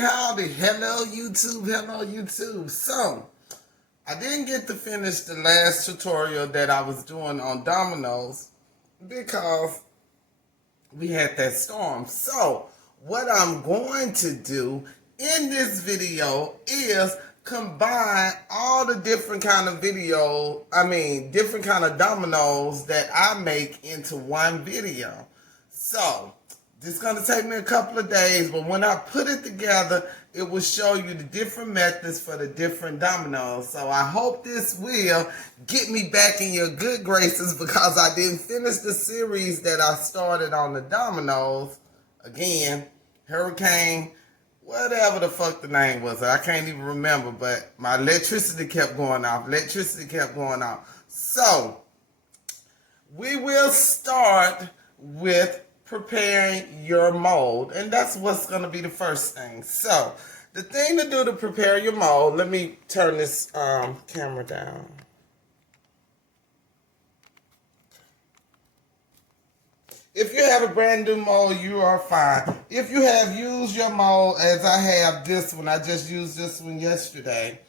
Howdy. Hello YouTube, hello YouTube. So, I didn't get to finish the last tutorial that I was doing on Dominoes because we had that storm. So, what I'm going to do in this video is combine all the different kind of different kind of dominoes that I make into one video. So, this is going to take me a couple of days, but when I put it together, it will show you the different methods for the different dominoes. So I hope this will get me back in your good graces because I didn't finish the series that I started on the dominoes. Again, Hurricane, whatever the fuck the name was. I can't even remember, but my electricity kept going off. So, we will start with preparing your mold, and that's what's going to be the first thing. So the thing to do to prepare your mold, let me turn this camera down. If you have a brand new mold, you are fine. If you have used your mold, as I have this one, I just used this one yesterday,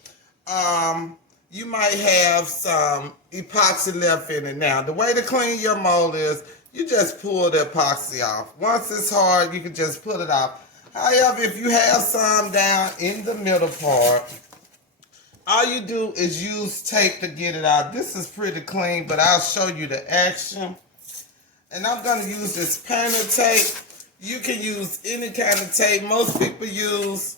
you might have some epoxy left in it. Now, the way to clean your mold is you just pull the epoxy off. Once it's hard, you can just pull it off. However, if you have some down in the middle part, all you do is use tape to get it out. This is pretty clean, but I'll show you the action. And I'm going to use this painter tape. You can use any kind of tape. Most people use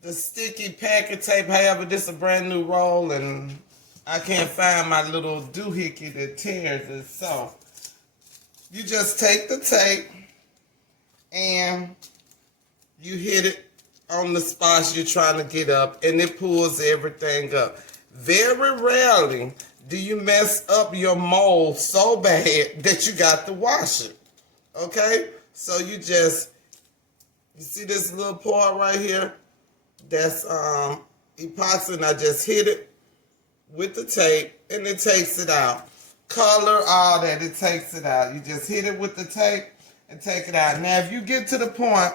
the sticky packet tape. However, this is a brand new roll, and I can't find my little doohickey that tears it. So you just take the tape and you hit it on the spots you're trying to get up, and it pulls everything up. Very rarely do you mess up your mold so bad that you got to wash it. Okay? So you see this little part right here? That's epoxy, and I just hit it with the tape, and it takes it out. Color, all that, it takes it out. You just hit it with the tape and take it out. Now, if you get to the point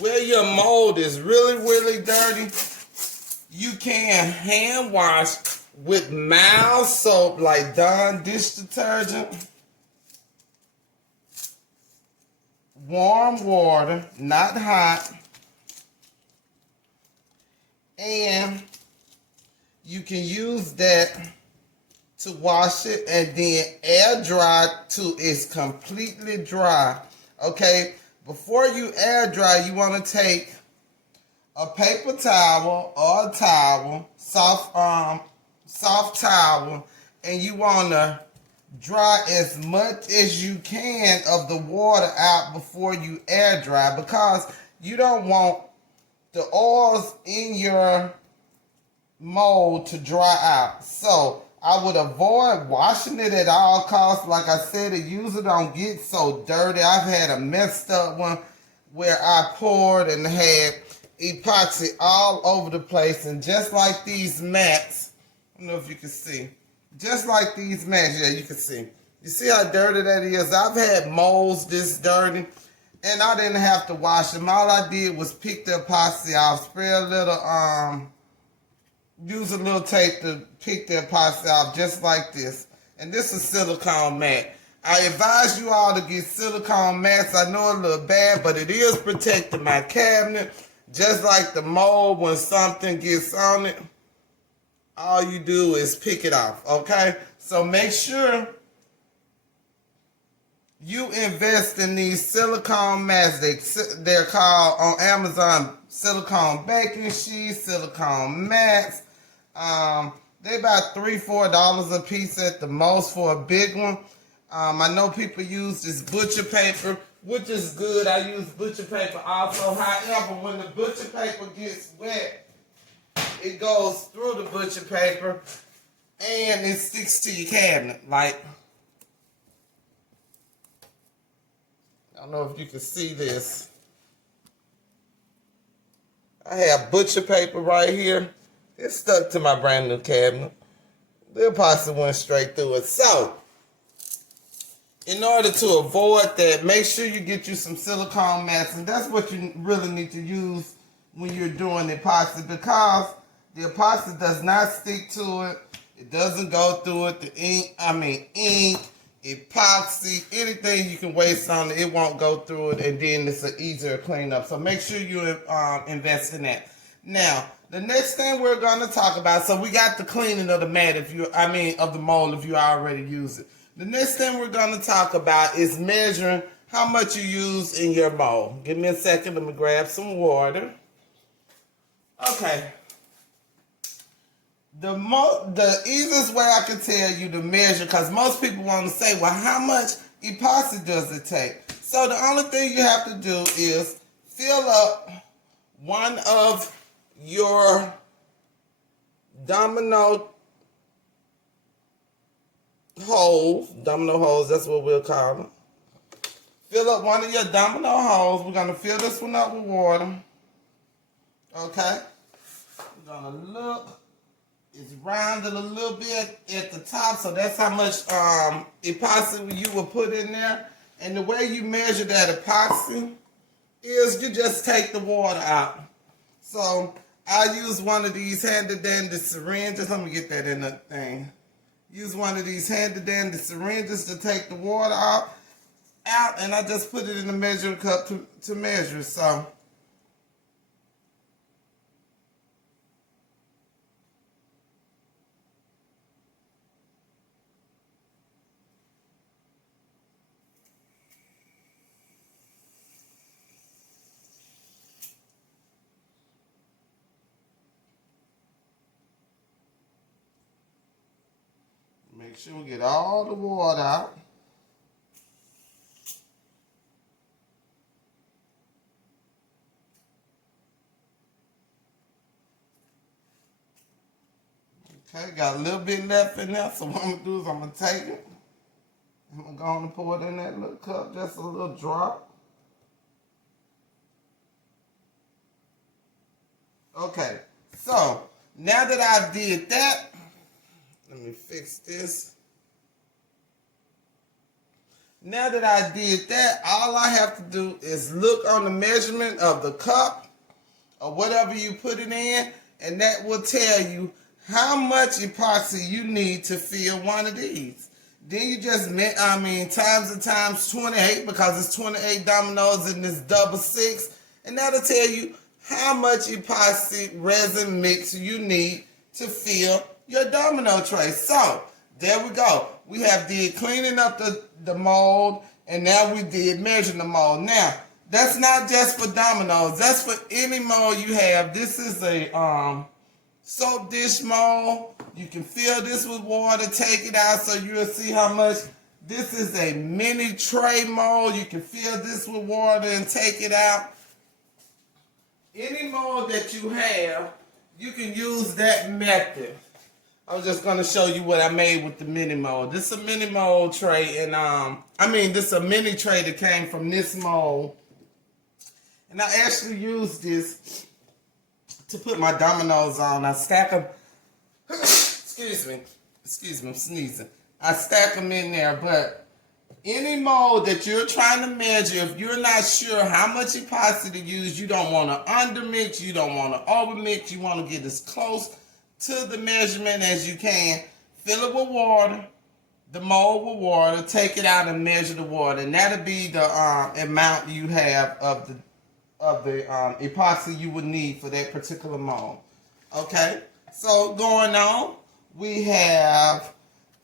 where your mold is really, really dirty, you can hand wash with mild soap like Dawn dish detergent, warm water, not hot, and you can use that to wash it and then air dry till it's completely dry. Okay, before you air dry, you want to take a paper towel or a towel, soft towel, and you want to dry as much as you can of the water out before you air dry, because you don't want the oils in your mold to dry out. So I would avoid washing it at all costs. Like I said, it usually don't get so dirty. I've had a messed up one where I poured and had epoxy all over the place. And just like these mats, I don't know if you can see. Just like these mats, yeah, you can see. You see how dirty that is? I've had molds this dirty, and I didn't have to wash them. All I did was pick the epoxy off, spray a little, use a little tape to pick the epoxy off, just like this. And this is silicone mat. I advise you all to get silicone mats. I know a little bad, but it is protecting my cabinet. Just like the mold, when something gets on it, all you do is pick it off, okay? So make sure you invest in these silicone mats. They're called on Amazon silicone baking sheets, silicone mats. They're about $3-4 a piece at the most for a big one. I know people use this butcher paper, which is good. I use butcher paper also. However, when the butcher paper gets wet, it goes through the butcher paper and it sticks to your cabinet. Like, I don't know if you can see this. I have butcher paper right here. It's stuck to my brand new cabinet. The epoxy went straight through it. So, in order to avoid that, make sure you get you some silicone mats, and that's what you really need to use when you're doing epoxy, because the epoxy does not stick to it. It doesn't go through it. The ink, epoxy, anything you can waste on it, it won't go through it, and then it's an easier cleanup. So make sure you invest in that. Now, the next thing we're going to talk about, so we got the cleaning of the mat, of the mold if you already use it. The next thing we're going to talk about is measuring how much you use in your mold. Give me a second, let me grab some water. Okay. The easiest way I can tell you to measure, because most people want to say, well, how much epoxy does it take? So the only thing you have to do is fill up one of your domino holes, that's what we'll call them. Fill up one of your domino holes. We're going to fill this one up with water. Okay? We're going to look. It's rounded a little bit at the top, so that's how much epoxy you will put in there. And the way you measure that epoxy is you just take the water out. So I use one of these handy-dandy syringes. Let me get that in the thing. Use one of these handy-dandy syringes to take the water out, and I just put it in the measuring cup to measure. So make sure we get all the water out. Okay, got a little bit left in there, so what I'm going to do is I'm going to take it. I'm going to go on and pour it in that little cup, just a little drop. Okay, so now that I did that, let me fix this. Now that I did that, all I have to do is look on the measurement of the cup or whatever you put it in, and that will tell you how much epoxy you need to fill one of these. Then you just, times and times 28, because it's 28 dominoes in this double 6, and that'll tell you how much epoxy resin mix you need to fill your domino tray. So there we go. We have did cleaning up the mold, and now we did measuring the mold. Now, that's not just for dominoes. That's for any mold you have. This is a soap dish mold. You can fill this with water, take it out so you'll see how much. This is a mini tray mold. You can fill this with water and take it out. Any mold that you have, you can use that method. I was just going to show you what I made with the mini mold. This is a mini mold tray, and this is a mini tray that came from this mold. And I actually used this to put my dominoes on. I stack them, excuse me, I'm sneezing. I stack them in there, but any mold that you're trying to measure, if you're not sure how much epoxy to use, you don't want to undermix, you don't want to overmix, you want to get as close to the measurement as you can. Fill it with water, the mold with water, take it out and measure the water, and that'll be the amount you have of the epoxy you would need for that particular mold. Okay, so going on, we have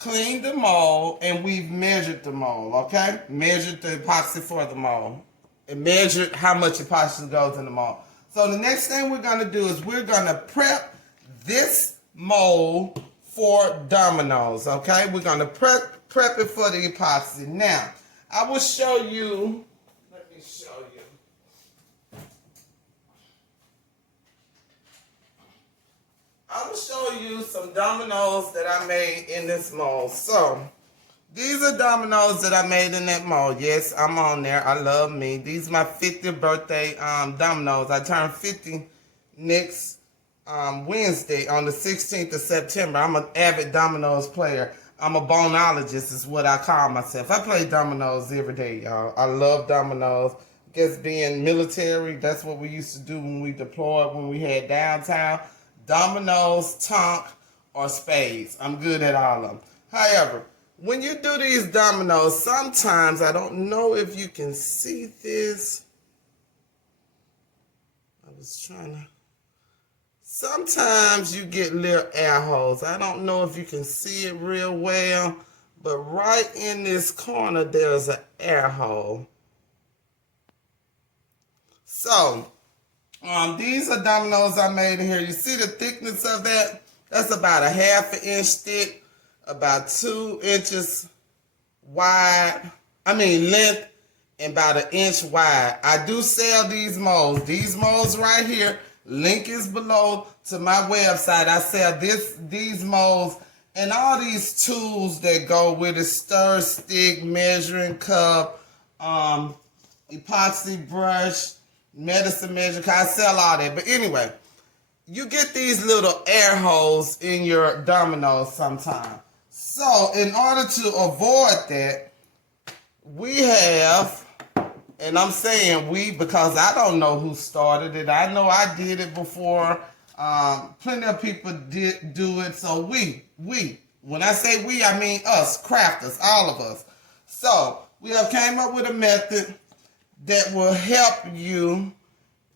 cleaned the mold and we've measured the mold. Okay, measured the epoxy for the mold and measured how much epoxy goes in the mold. So the next thing we're going to do is we're going to prep this mold for dominoes. Okay, we're going to prep it for the epoxy. Now, I will show you. Let me show you. I will show you some dominoes that I made in this mold. So, these are dominoes that I made in that mold. Yes, I'm on there. I love me. These are my 50th birthday dominoes. I turned 50 next Wednesday on the 16th of September. I'm an avid dominoes player. I'm a bonologist is what I call myself. I play dominoes every day, y'all. I love dominoes. Guess being military, that's what we used to do when we deployed, when we had downtown. Dominoes, tonk, or spades. I'm good at all of them. However, when you do these dominoes, sometimes, I don't know if you can see this. I was trying to... Sometimes you get little air holes. I don't know if you can see it real well, but right in this corner, there's an air hole. So, these are dominoes I made in here. You see the thickness of that? That's about a 1/2 inch thick, about 2 inches wide. Length, and about 1 inch wide. I do sell these molds. These molds right here, link is below to my website. I sell these molds and all these tools that go with it: stir stick, measuring cup, epoxy brush, medicine measure. I sell all that. But anyway, you get these little air holes in your dominoes sometimes. So in order to avoid that, we have, and I'm saying we because I don't know who started it. I know I did it before. Plenty of people did do it. So we, when I say we, I mean us, crafters, all of us. So we have came up with a method that will help you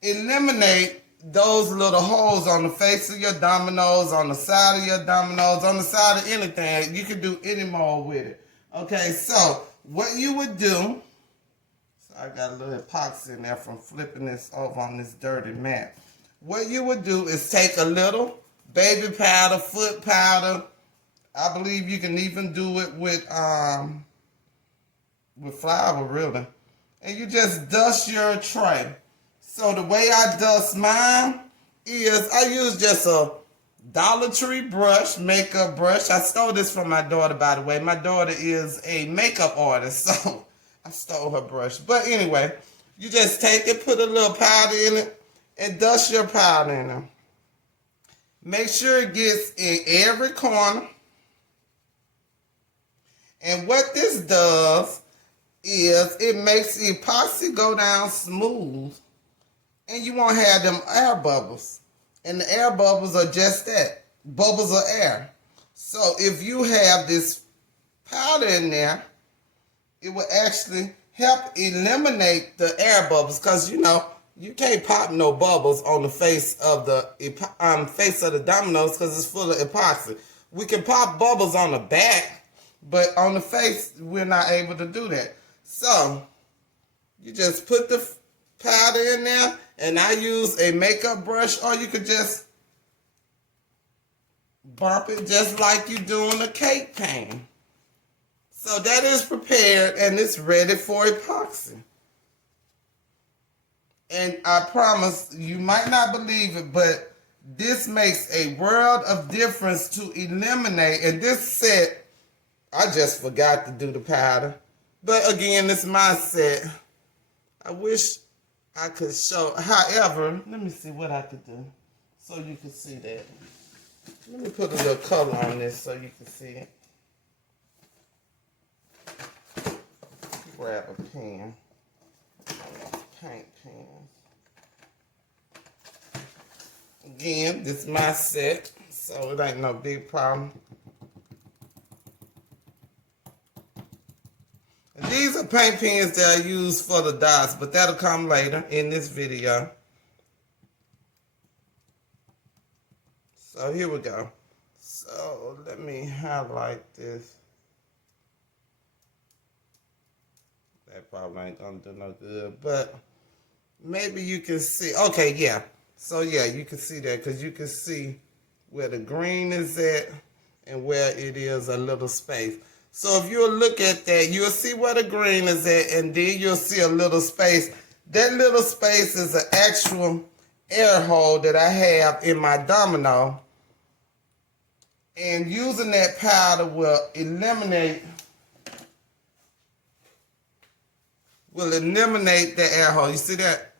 eliminate those little holes on the face of your dominoes, on the side of your dominoes, on the side of anything. You can do any mold with it. Okay, so what you would do, so I got a little epoxy in there from flipping this over on this dirty mat. What you would do is take a little baby powder, foot powder. I believe you can even do it with flour, really. And you just dust your tray. So the way I dust mine is I use just a Dollar Tree brush, makeup brush. I stole this from my daughter, by the way. My daughter is a makeup artist, so I stole her brush. But anyway, you just take it, put a little powder in it, and dust your powder in there. Make sure it gets in every corner. And what this does is it makes the epoxy go down smooth, and you won't have them air bubbles. And the air bubbles are just that, bubbles of air. So if you have this powder in there, it will actually help eliminate the air bubbles, because you can't pop no bubbles on the face of the dominoes because it's full of epoxy. We can pop bubbles on the back, but on the face we're not able to do that. So you just put the powder in there, and I use a makeup brush, or you could just bump it just like you doing a cake pan. So that is prepared and it's ready for epoxy. And I promise, you might not believe it, but this makes a world of difference to eliminate. And this set, I just forgot to do the powder. But again, it's my set. I wish I could show. However, let me see what I could do so you can see that. Let me put a little color on this so you can see it. Grab a pen. Paint pen. Again, this is my set, so it ain't no big problem. And these are paint pens that I use for the dots, but that'll come later in this video. So here we go. So let me highlight this. That probably ain't gonna do no good, but maybe you can see. Okay, yeah. So yeah, you can see that because you can see where the green is at and where it is a little space. So if you'll look at that, you'll see where the green is at, and then you'll see a little space. That little space is an actual air hole that I have in my domino. And using that powder will eliminate the air hole. You see that?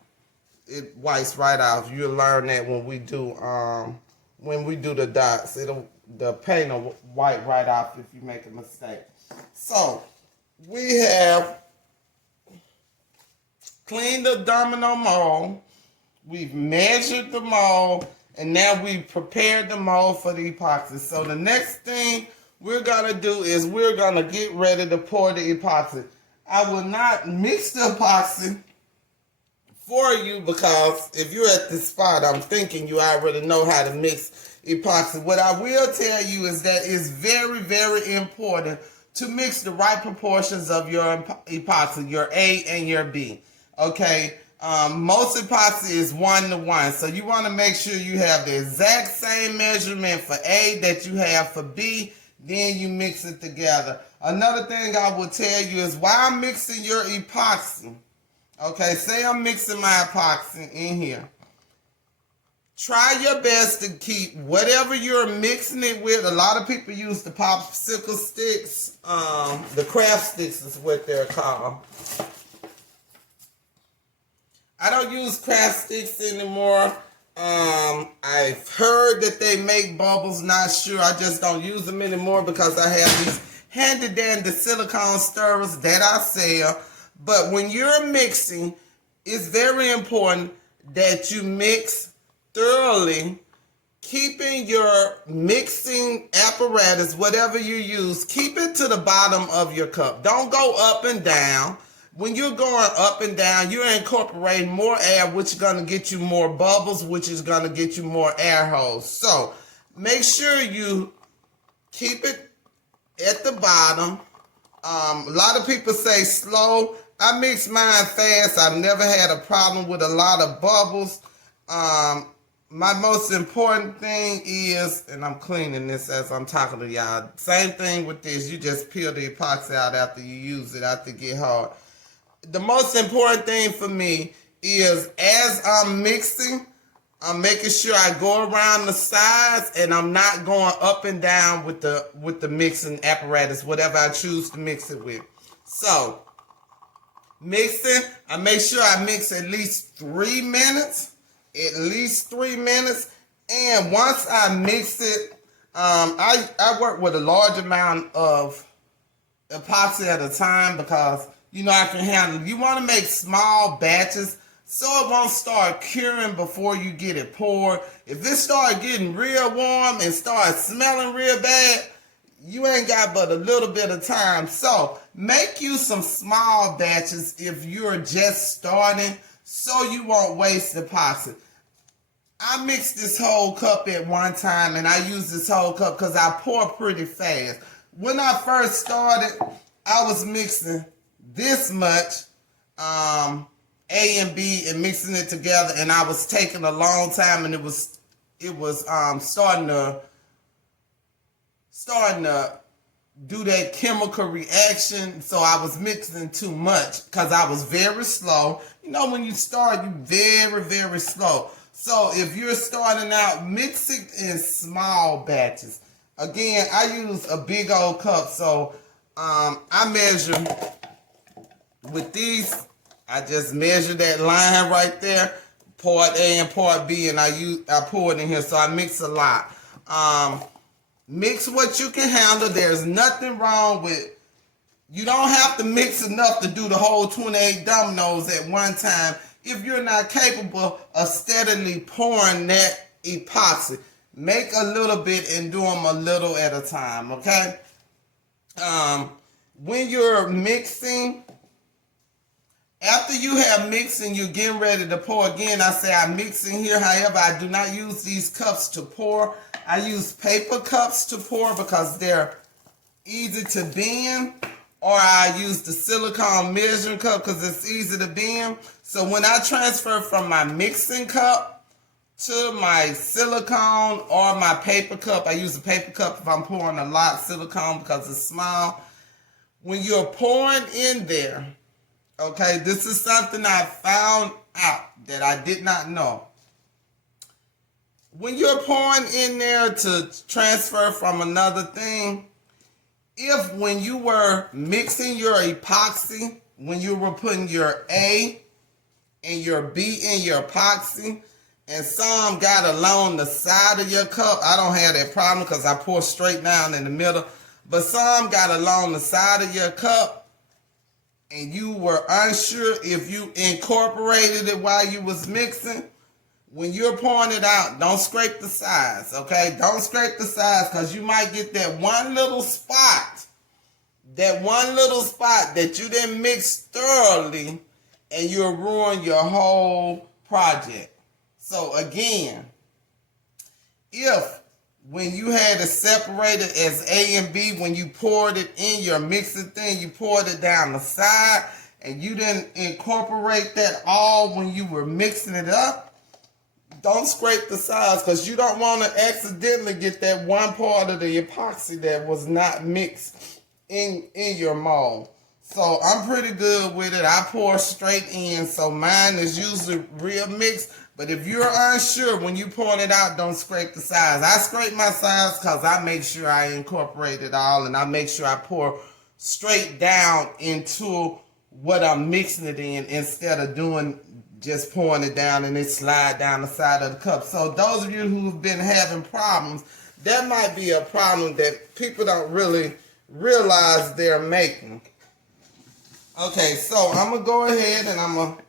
It wipes right off. You'll learn that when we do the dots. It'll the paint will wipe right off if you make a mistake. So we have cleaned the domino mold. We've measured the mold, and now we've prepared the mold for the epoxy. So the next thing we're gonna do is we're gonna get ready to pour the epoxy. I will not mix the epoxy for you because if you're at this spot, I'm thinking you already know how to mix epoxy. What I will tell you is that it's very, very important to mix the right proportions of your epoxy, your A and your B. Okay, most epoxy is 1:1, so you want to make sure you have the exact same measurement for A that you have for B, then you mix it together. Another thing I will tell you is while I'm mixing your epoxy, okay, say I'm mixing my epoxy in here, try your best to keep whatever you're mixing it with. A lot of people use the popsicle sticks, the craft sticks is what they're called. I don't use craft sticks anymore. I've heard that they make bubbles, not sure. I just don't use them anymore because I have these handy dandy silicone stirrers that I sell. But when you're mixing, it's very important that you mix thoroughly, keeping your mixing apparatus, whatever you use, keep it to the bottom of your cup. Don't go up and down. When you're going up and down, you're incorporating more air, which is going to get you more bubbles, which is going to get you more air holes. So make sure you keep it at the bottom. A lot of people say slow. I mix mine fast. I've never had a problem with a lot of bubbles. My most important thing is, and I'm cleaning this as I'm talking to y'all. Same thing with this. You just peel the epoxy out after you use it, after it get hard. The most important thing for me is as I'm mixing, I'm making sure I go around the sides and I'm not going up and down with the mixing apparatus, whatever I choose to mix it with. So, mixing, I make sure I mix at least 3 minutes. At least 3 minutes. And once I mix it, I work with a large amount of epoxy at a time because you know I can handle it. You want to make small batches so it won't start curing before you get it poured. If it start getting real warm and start smelling real bad, you ain't got but a little bit of time. So make you some small batches if you're just starting so you won't waste epoxy. I mix this whole cup at one time, and I use this whole cup because I pour pretty fast. When I first started, I was mixing this much A and B and mixing it together, and I was taking a long time, and it was starting to do that chemical reaction. So I was mixing too much because I was very slow. You know, when you start, you very, very slow. So if you're starting out, mix it in small batches. Again, I use a big old cup, so I measure with these. I just measure that line right there, part A and part B, and I pour it in here. So I mix a lot. Mix what you can handle. There's nothing wrong with. You don't have to mix enough to do the whole 28 dominoes at one time if you're not capable of steadily pouring that epoxy. Make a little bit and do them a little at a time, okay? When you're mixing, after you have mixed and you're getting ready to pour, again, I say I'm mixing here. However, I do not use these cups to pour. I use paper cups to pour because they're easy to bend. Or I use the silicone measuring cup because it's easy to bend. So when I transfer from my mixing cup to my silicone or my paper cup, I use a paper cup if I'm pouring a lot, silicone because it's small. When you're pouring in there, okay, this is something I found out that I did not know. When you're pouring in there to transfer from another thing, if when you were mixing your epoxy, when you were putting your A and your B in your epoxy, and some got along the side of your cup. I don't have that problem because I pour straight down in the middle. But some got along the side of your cup, and you were unsure if you incorporated it while you was mixing. When you're pouring it out, don't scrape the sides, okay? Don't scrape the sides, because you might get that one little spot that you didn't mix thoroughly, and you'll ruin your whole project. So again, if when you had it separated as A and B, when you poured it in your mixing thing, you poured it down the side, and you didn't incorporate that all when you were mixing it up, don't scrape the sides, because you don't want to accidentally get that one part of the epoxy that was not mixed in your mold. So I'm pretty good with it. I pour straight in, so mine is usually real mixed. But if you're unsure when you pour it out, don't scrape the sides. I scrape my sides because I make sure I incorporate it all, and I make sure I pour straight down into what I'm mixing it in, instead of doing just pouring it down and it slide down the side of the cup. So those of you who've been having problems, that might be a problem that people don't really realize they're making. Okay, so I'm going to go ahead and I'm going to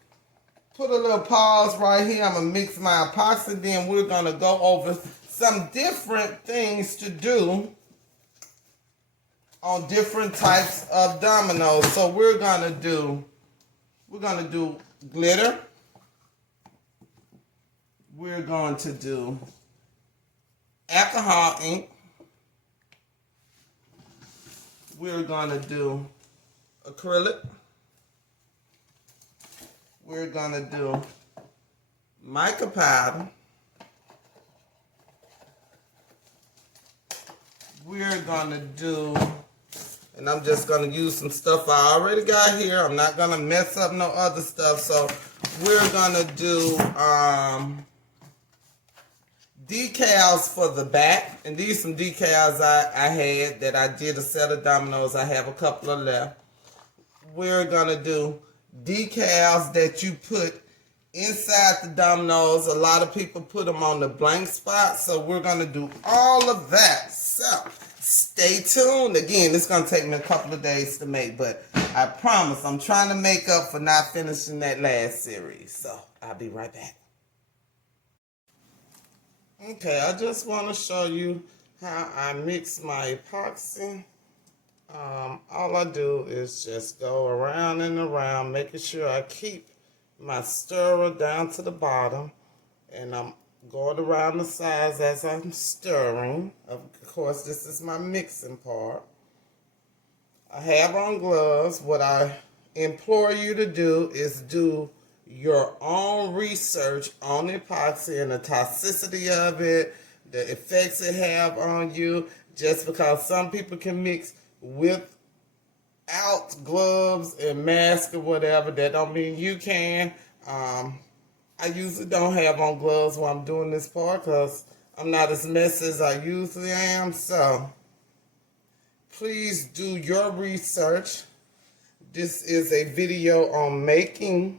put a little pause right here. I'm going to mix my epoxy, then we're going to go over some different things to do on different types of dominoes. So we're going to do glitter. We're going to do alcohol ink. We're going to do acrylic. We're going to do mica powder. We're going to do, and I'm just going to use some stuff I already got here. I'm not going to mess up no other stuff. So we're going to do decals for the back. And these are some decals I had that I did a set of dominoes. I have a couple of left. We're going to do decals that you put inside the dominoes. A lot of people put them on the blank spot. So we're going to do all of that. So stay tuned. Again, it's going to take me a couple of days to make, but I promise I'm trying to make up for not finishing that last series. So I'll be right back. Okay, I just want to show you how I mix my epoxy. All I do is just go around and around, making sure I keep my stirrer down to the bottom, and I'm going around the sides as I'm stirring. Of course, this is my mixing part. I have on gloves. What I implore you to do is do your own research on epoxy and the toxicity of it, the effects it have on you. Just because some people can mix without gloves and mask or whatever, that don't mean you can. I usually don't have on gloves while I'm doing this part because I'm not as messy as I usually am. So please do your research. This is a video on making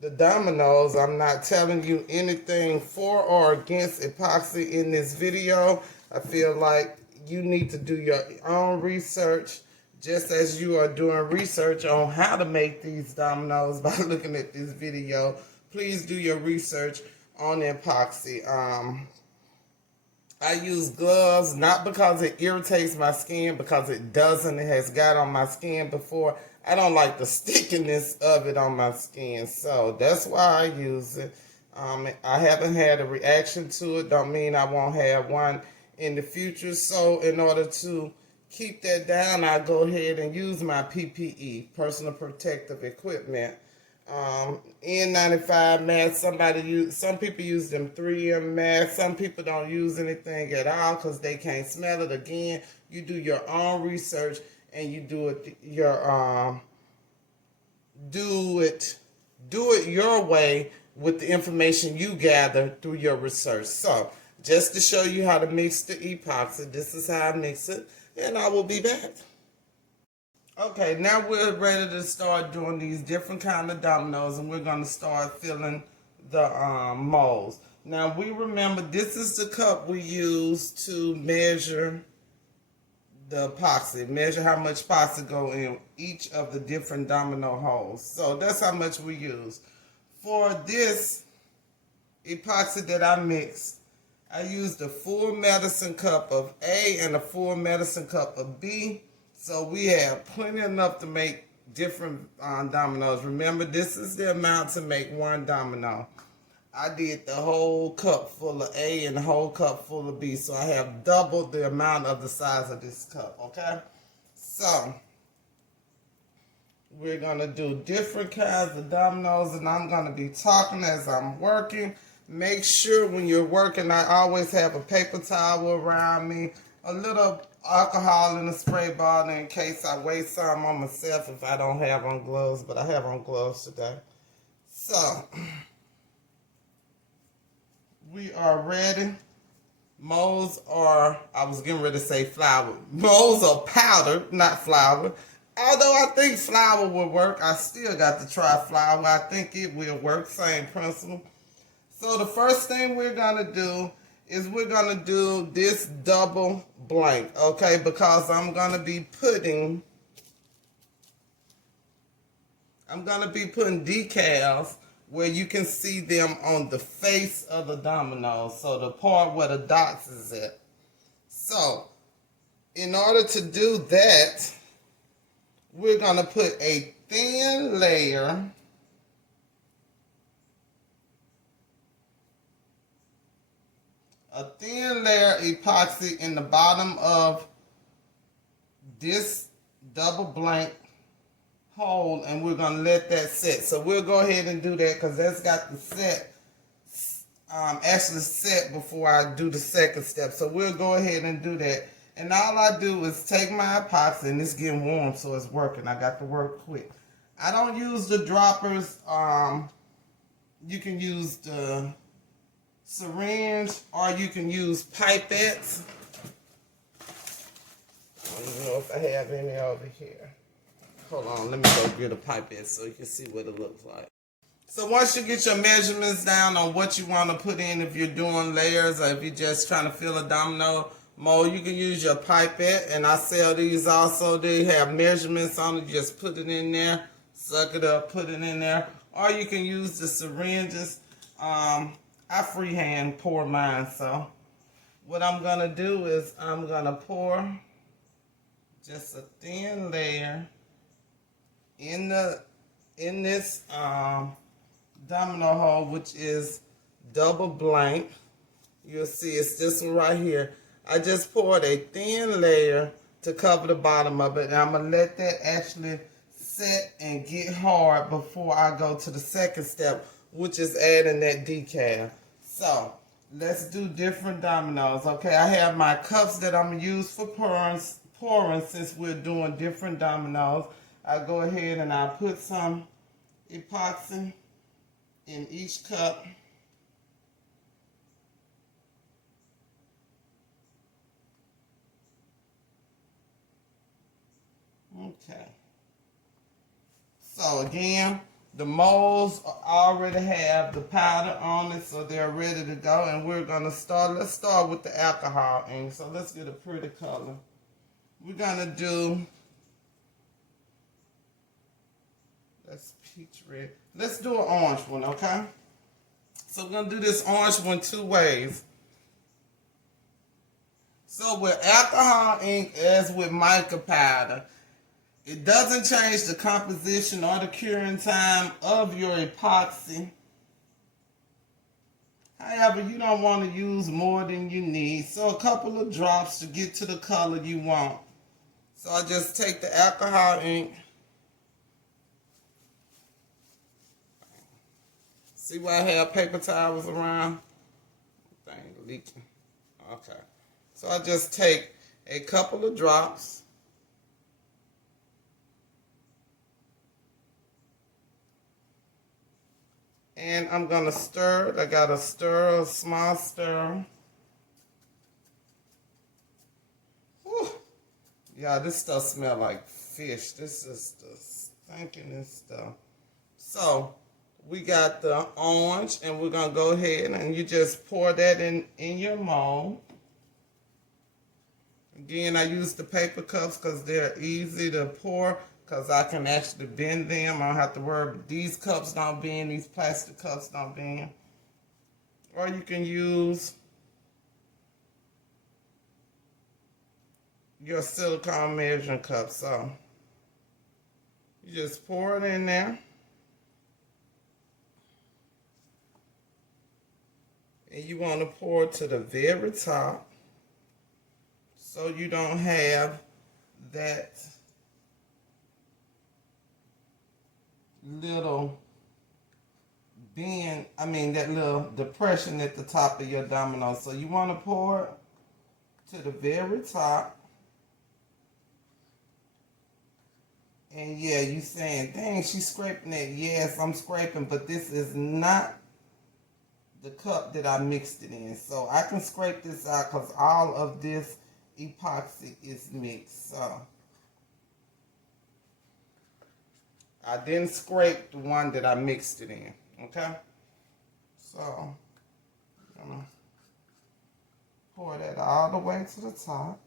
the dominoes. I'm not telling you anything for or against epoxy in this video. I feel like you need to do your own research, just as you are doing research on how to make these dominoes by looking at this video. Please do your research on epoxy. I use gloves, not because it irritates my skin, because it doesn't. It has got on my skin before. I don't like the stickiness of it on my skin, so that's why I use it. I haven't had a reaction to it. Don't mean I won't have one in the future. So in order to keep that down, I go ahead and use my PPE, personal protective equipment. N95 masks. Some people use them 3M masks. Some people don't use anything at all because they can't smell it. Again, you do your own research and you do it your way with the information you gather through your research. So just to show you how to mix the epoxy, this is how I mix it, and I will be back. Okay, now we're ready to start doing these different kind of dominoes, and we're going to start filling the molds. Now we remember this is the cup we use to measure the epoxy. Measure how much epoxy go in each of the different domino holes. So that's how much we use. For this epoxy that I mixed, I used a full medicine cup of A and a full medicine cup of B. So we have plenty enough to make different dominoes. Remember, this is the amount to make one domino. I did the whole cup full of A and the whole cup full of B. So I have double the amount of the size of this cup, okay? So we're going to do different kinds of dominoes, and I'm going to be talking as I'm working. Make sure when you're working, I always have a paper towel around me, a little alcohol in a spray bottle in case I waste some on myself if I don't have on gloves, but I have on gloves today. So we are ready. Molds are, I was getting ready to say flour. Molds are powder, not flour. Although I think flour will work, I still got to try flour. I think it will work, same principle. So the first thing we're going to do is we're going to do this double blank, okay? Because I'm going to be putting decals where you can see them on the face of the dominoes. So the part where the dots is at. So in order to do that, we're going to put a thin layer epoxy in the bottom of this double blank hole, and we're going to let that set. So we'll go ahead and do that because that's got the set actually set before I do the second step. So we'll go ahead and do that. And all I do is take my epoxy, and it's getting warm, so it's working. I got to work quick. I don't use the droppers. You can use the syringe, or you can use pipettes. I don't know if I have any over here. Hold on, let me go get a pipette so you can see what it looks like. So once you get your measurements down on what you want to put in, if you're doing layers or if you're just trying to fill a domino mold, you can use your pipette, and I sell these also. They have measurements on it. You just put it in there, suck it up, put it in there. Or you can use the syringes. I freehand pour mine, so what I'm going to do is I'm going to pour just a thin layer in this domino hole, which is double blank. You'll see it's this one right here. I just poured a thin layer to cover the bottom of it, and I'm going to let that actually set and get hard before I go to the second step, which is adding that decal. So let's do different dominoes. Okay, I have my cups that I'm going to use for pouring since we're doing different dominoes. I go ahead and I put some epoxy in each cup. Okay. So again, the molds already have the powder on it, so they're ready to go. And we're going to start, let's start with the alcohol ink. So let's get a pretty color. We're going to do, that's peach red. Let's do an orange one, okay? So we're going to do this orange one two ways. So with alcohol ink, as with mica powder, it doesn't change the composition or the curing time of your epoxy. However, you don't want to use more than you need. So a couple of drops to get to the color you want. So I just take the alcohol ink. See why I have paper towels around? Thing leaking. Okay. So I just take a couple of drops. And I'm going to stir it. I got a stir, a small stir. Whew. Yeah, this stuff smells like fish. This is the stinking stuff. So, we got the orange, and we're going to go ahead and you just pour that in your mold. Again, I use the paper cups because they're easy to pour because I can actually bend them. I don't have to worry. These cups don't bend. These plastic cups don't bend. Or you can use your silicone measuring cup. So you just pour it in there. And you want to pour it to the very top so you don't have that little bend, that little depression at the top of your domino. So you want to pour it to the very top. And yeah, you saying, dang, she's scraping it. Yes, I'm scraping, but this is not the cup that I mixed it in. So I can scrape this out because all of this epoxy is mixed. So I didn't scrape the one that I mixed it in. Okay? So I'm gonna pour that all the way to the top.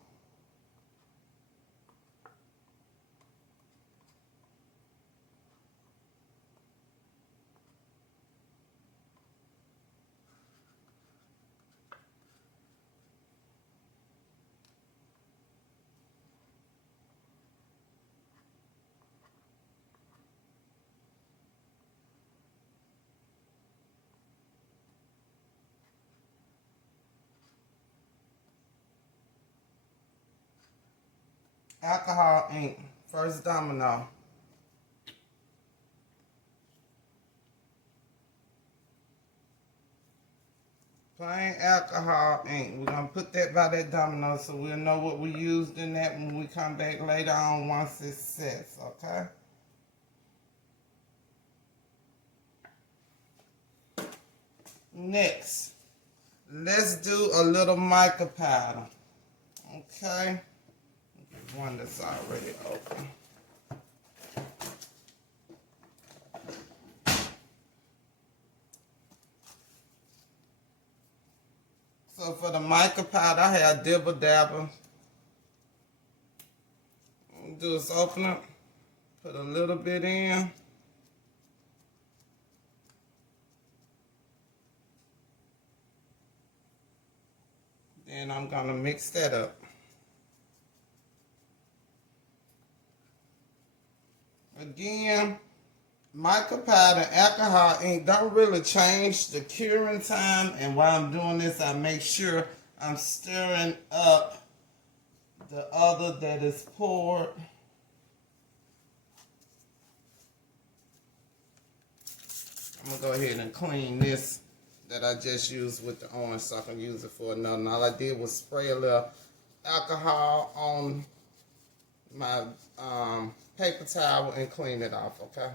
Alcohol ink, first domino. Plain alcohol ink. We're going to put that by that domino so we'll know what we used in that when we come back later on once it sets, okay? Next, let's do a little mica powder, okay? One that's already open. So for the mica powder, I have dibble dabble. What we do is open it, put a little bit in. Then I'm gonna mix that up. Again, mica powder, alcohol ink don't really change the curing time, and while I'm doing this, I make sure I'm stirring up the other that is poured. I'm gonna go ahead and clean this that I just used with the orange so I can use it for another. And all I did was spray a little alcohol on my paper towel and clean it off, okay?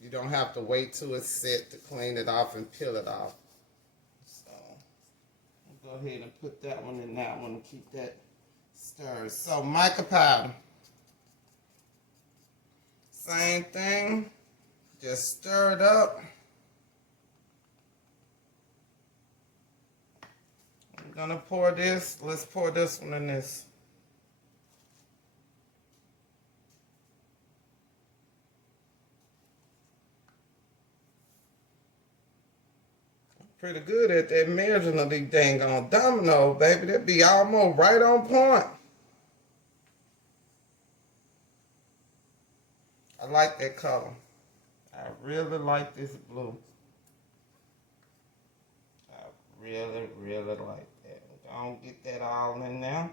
You don't have to wait till it's set to clean it off and peel it off. So, I'll go ahead and put that one in that one and keep that stirred. So, mica powder. Same thing. Just stir it up. I'm gonna pour this. Let's pour this one in this. Pretty good at that measuring of these dang on dominoes, baby. That be almost right on point. I like that color. I really like this blue. I really, really like that. I don't get that all in there.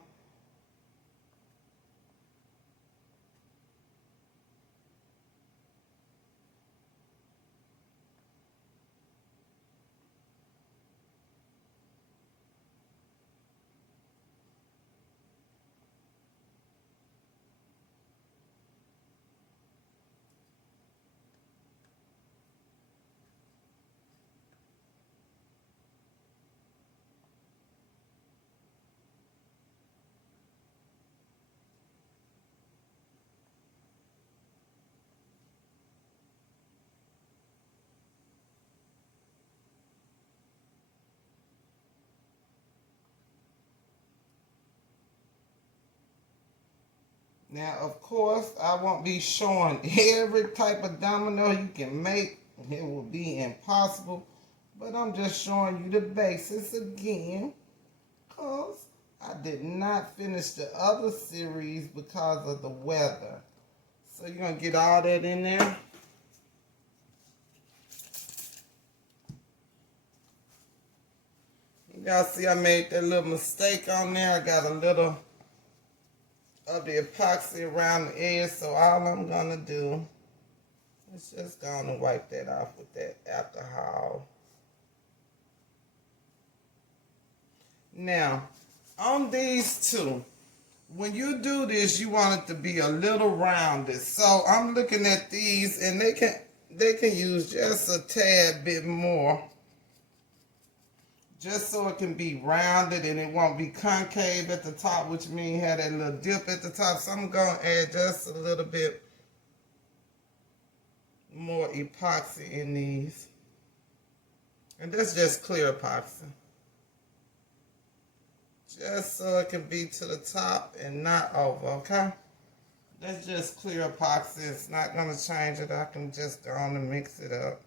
Now, of course, I won't be showing every type of domino you can make. It will be impossible. But I'm just showing you the basics again, because I did not finish the other series because of the weather. So you're going to get all that in there. Y'all see I made that little mistake on there. I got a little of the epoxy around the edge, so all I'm going to do is just go on and wipe that off with that alcohol. Now, on these two, when you do this, you want it to be a little rounded. So I'm looking at these, and they can use just a tad bit more, just so it can be rounded and it won't be concave at the top, which means have that little dip at the top. So I'm going to add just a little bit more epoxy in these. And that's just clear epoxy. Just so it can be to the top and not over, okay? That's just clear epoxy. It's not going to change it. I can just go on and mix it up.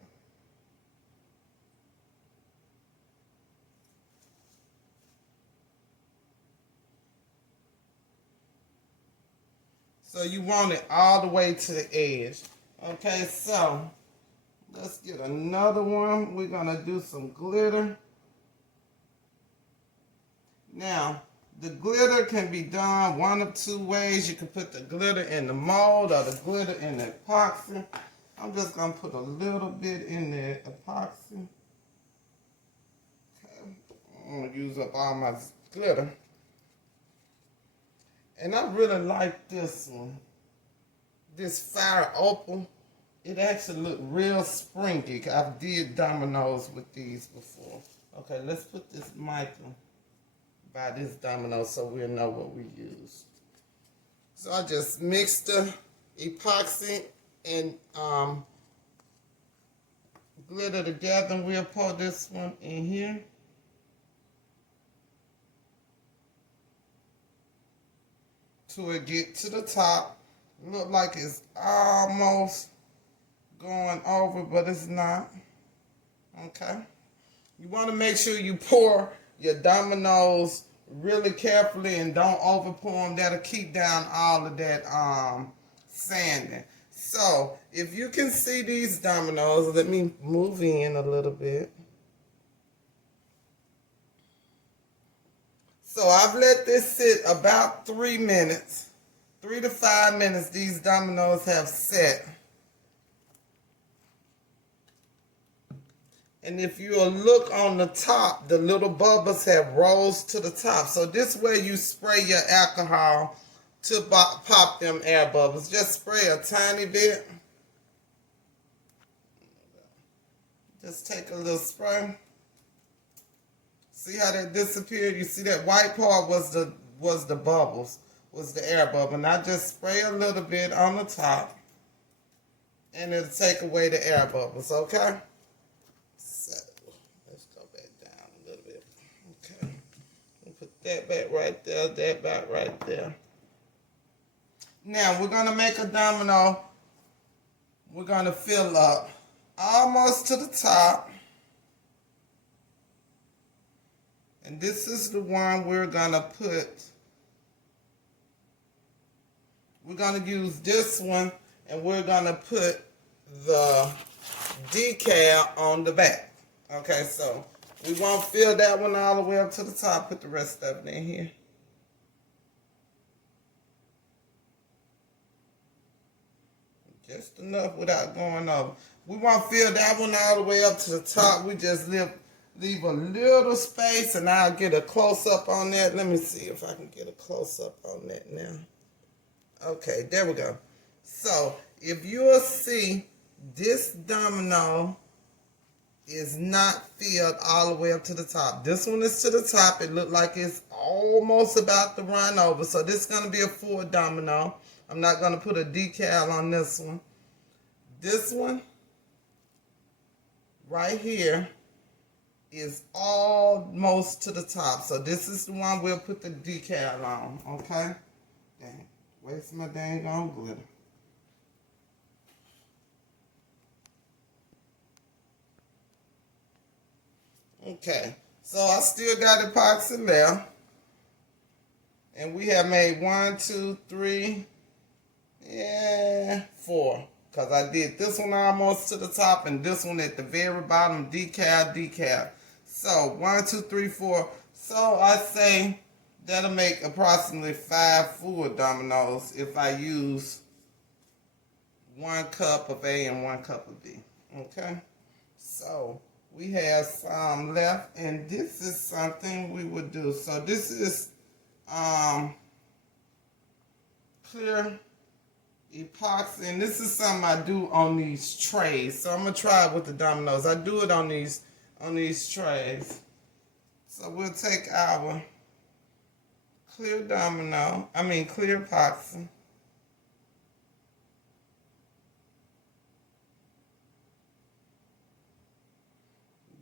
So you want it all the way to the edge. Okay, so let's get another one. We're going to do some glitter. Now, the glitter can be done one of two ways. You can put the glitter in the mold or the glitter in the epoxy. I'm just going to put a little bit in the epoxy. Okay, I'm going to use up all my glitter. And I really like this one. This Fire Opal. It actually looked real springy. I did dominoes with these before. Okay, let's put this Mica by this domino so we'll know what we use. So I just mixed the epoxy and glitter together, and we'll pour this one in here. Till it get to the top. Look like it's almost going over, but it's not. Okay. You want to make sure you pour your dominoes really carefully and don't over pour them. That'll keep down all of that sanding. So if you can see these dominoes, let me move in a little bit. So I've let this sit about 3 minutes. 3 to 5 minutes, these dominoes have set. And if you look on the top, the little bubbles have rose to the top. So this way you spray your alcohol to pop them air bubbles. Just spray a tiny bit. Just take a little spray. See how that disappeared? You see that white part was the bubbles, was the air bubble. Now just spray a little bit on the top, and it'll take away the air bubbles, okay? So, let's go back down a little bit. Okay. We'll put that back right there, that back right there. Now, we're going to make a domino. We're going to fill up almost to the top. And this is the one we're going to put. We're going to use this one, and we're going to put the decal on the back. Okay, so we won't fill that one all the way up to the top. Put the rest of it in here. Just enough without going over. We won't fill that one all the way up to the top. We just leave a little space, and I'll get a close-up on that. Let me see if I can get a close-up on that now. Okay, there we go. So, if you'll see, this domino is not filled all the way up to the top. This one is to the top. It looked like it's almost about to run over. So, this is going to be a full domino. I'm not going to put a decal on this one. This one, right here, is almost to the top. So this is the one we'll put the decal on, okay? Dang. Waste my dang on glitter. Okay, so I still got epoxy there. And we have made 1, 2, 3, 4. Because I did this one almost to the top and this one at the very bottom, decal. So 1, 2, 3, 4. So I say that'll make approximately 5 full dominoes if I use 1 cup of A and 1 cup of B. Okay? So we have some left, and this is something we would do. So this is clear epoxy, and this is something I do on these trays. So I'm gonna try it with the dominoes. I do it on these trays. So we'll take our clear clear epoxy.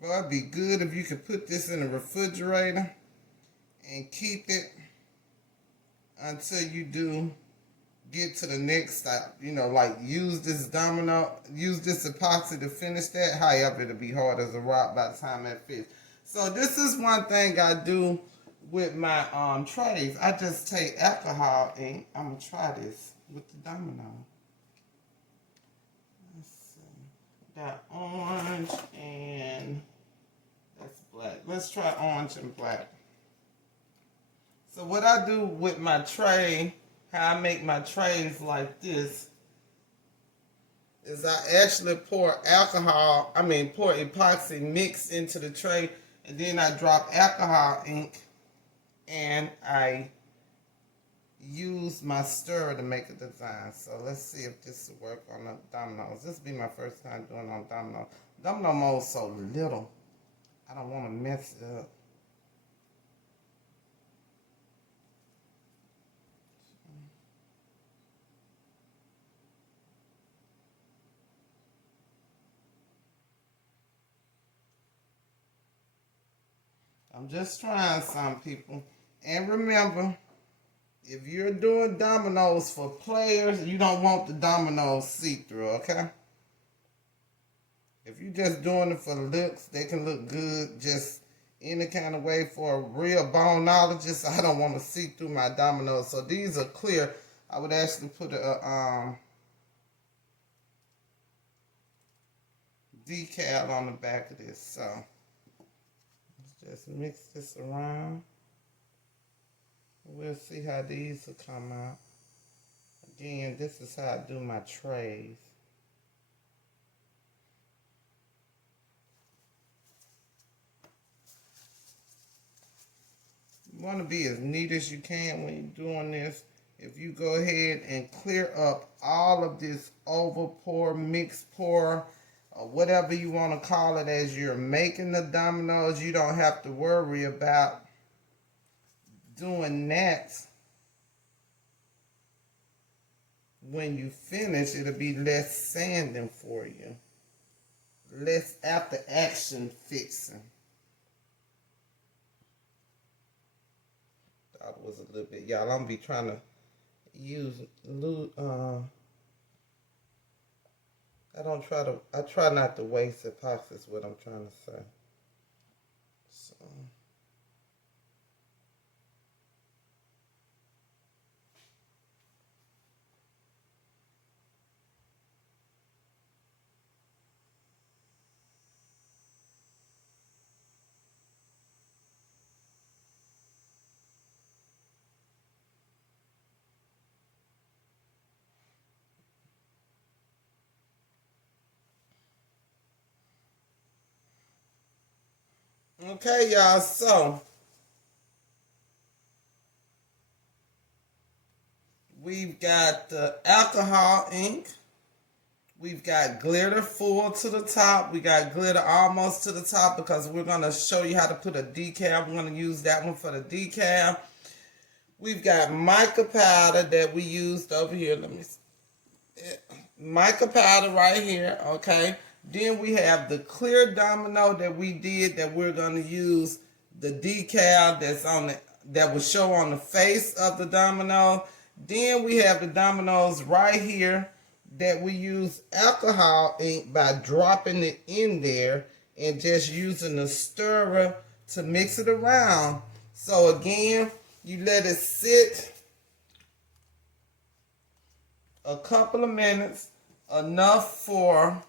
Boy, it'd be good if you could put this in the refrigerator and keep it until you do get to the next step. You know, like use this epoxy to finish that. However, it'll be hard as a rock by the time that fits. So this is one thing I do with my trays. I just take alcohol ink. I'm gonna try this with the domino. Let's see. Got orange and that's black. Let's try orange and black. So what I do with my tray, how I make my trays like this, is I actually pour epoxy mix into the tray, and then I drop alcohol ink, and I use my stirrer to make a design. So let's see if this will work on the dominoes. This will be my first time doing it on dominoes. Domino mold's so little, I don't want to mess it up. I'm just trying some, people. And remember, if you're doing dominoes for players, you don't want the dominoes see-through, okay? If you're just doing it for the looks, they can look good just any kind of way. For a real bonologist, I don't want to see through my dominoes. So these are clear. I would actually put a decal on the back of this. So let's just mix this around. We'll see how these will come out. Again, this is how I do my trays. You want to be as neat as you can when you're doing this. If you go ahead and clear up all of this over pour, mix pour, or whatever you want to call it as you're making the dominoes, you don't have to worry about doing that. When you finish, it'll be less sanding for you. Less after action fixing. Thought it was a little bit, y'all. I'm gonna be trying to use I try not to waste epoxy is what I'm trying to say. So okay, y'all, so we've got the alcohol ink. We've got glitter full to the top. We got glitter almost to the top because we're going to show you how to put a decal. We're going to use that one for the decal. We've got mica powder that we used over here. Let me see. Mica powder right here, okay? Then we have the clear domino that we did that we're going to use the decal that's on the, that will show on the face of the domino. Then we have the Dominoes right here that we use alcohol ink by dropping it in there and just using the stirrer to mix it around. So again, you let it sit a couple of minutes, enough for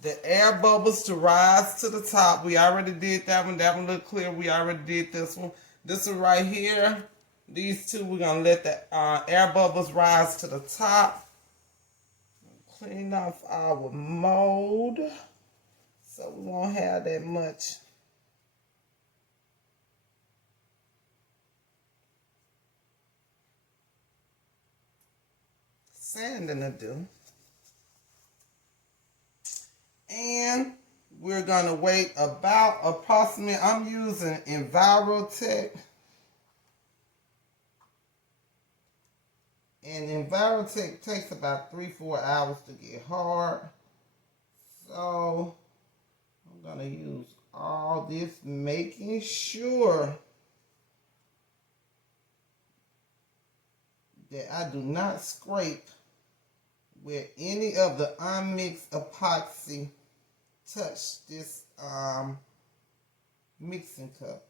the air bubbles to rise to the top. We already did that one. That one looked clear. We already did this one. This one right here, these two, we're going to let the air bubbles rise to the top. Clean off our mold so we won't have that much sanding to do. And we're going to wait about approximately, I'm using Envirotech. And Envirotech takes about 3-4 hours to get hard. So I'm going to use all this, making sure that I do not scrape where any of the unmixed epoxy touch this mixing cup.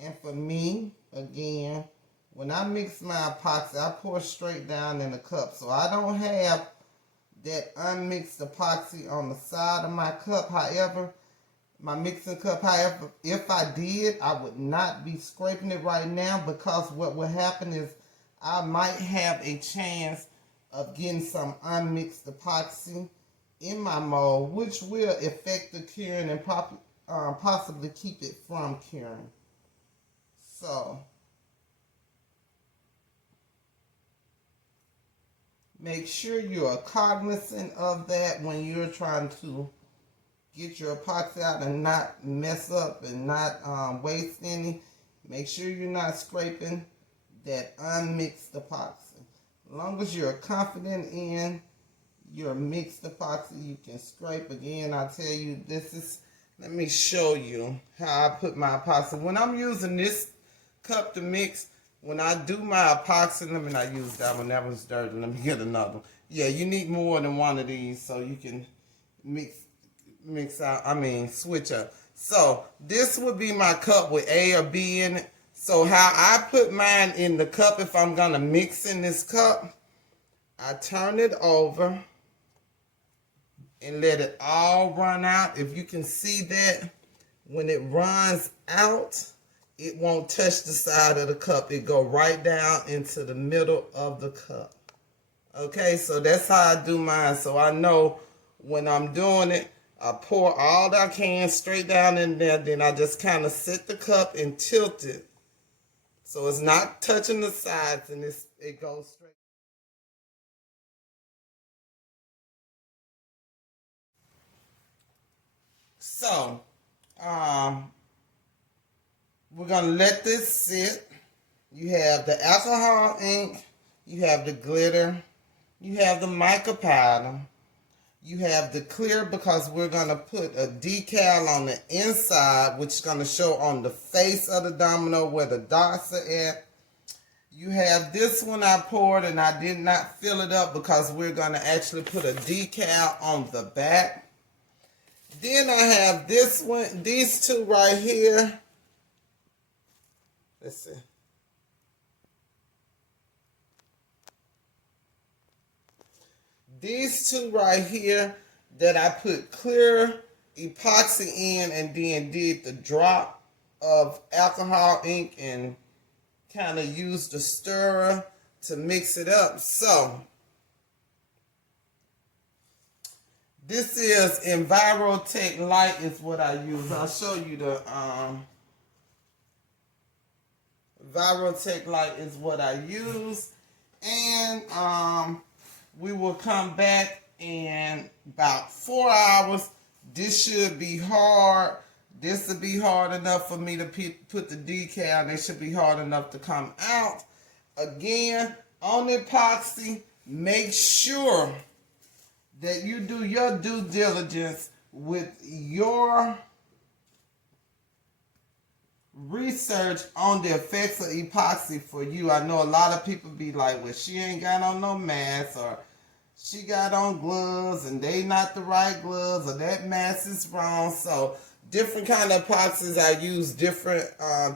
And for me, again, when I mix my epoxy, I pour straight down in the cup. So I don't have that unmixed epoxy on the side of my cup. However, my mixing cup, however, if I did, I would not be scraping it right now, because what will happen is I might have a chance of getting some unmixed epoxy in my mold, which will affect the curing and possibly keep it from curing. So make sure you are cognizant of that when you're trying to get your epoxy out and not mess up and not waste any. Make sure you're not scraping that unmixed epoxy. As long as you're confident in your mixed epoxy, you can scrape. Again, I tell you, this is, let me show you how I put my epoxy. When I'm using this cup to mix, when I do my epoxy, let me not use that one, that one's dirty. Let me get another one. Yeah, you need more than one of these so you can switch up. So this would be my cup with A or B in it. So how I put mine in the cup, if I'm gonna mix in this cup, I turn it over and let it all run out. If you can see that, when it runs out, it won't touch the side of the cup. It go right down into the middle of the cup. Okay, so that's how I do mine. So I know when I'm doing it, I pour all that I can straight down in there. Then I just kind of sit the cup and tilt it, so it's not touching the sides, and it goes straight. So, we're going to let this sit. You have the alcohol ink, you have the glitter, you have the mica powder, you have the clear, because we're going to put a decal on the inside, which is going to show on the face of the domino where the dots are at. You have this one I poured and I did not fill it up because we're going to actually put a decal on the back. Then I have this one, these two right here. Let's see. These two right here that I put clear epoxy in and then did the drop of alcohol ink and kind of used the stirrer to mix it up. So this is Envirotech Light is what I use. I'll show you the Envirotech Light is what I use. And we will come back in about 4 hours. This should be hard. This will be hard enough for me to put the decal, and it should be hard enough to come out. Again, on epoxy, make sure that you do your due diligence with your research on the effects of epoxy for you. I know a lot of people be like, well, she ain't got on no mask, or she got on gloves and they not the right gloves, or that mask is wrong. So different kind of epoxies, I use different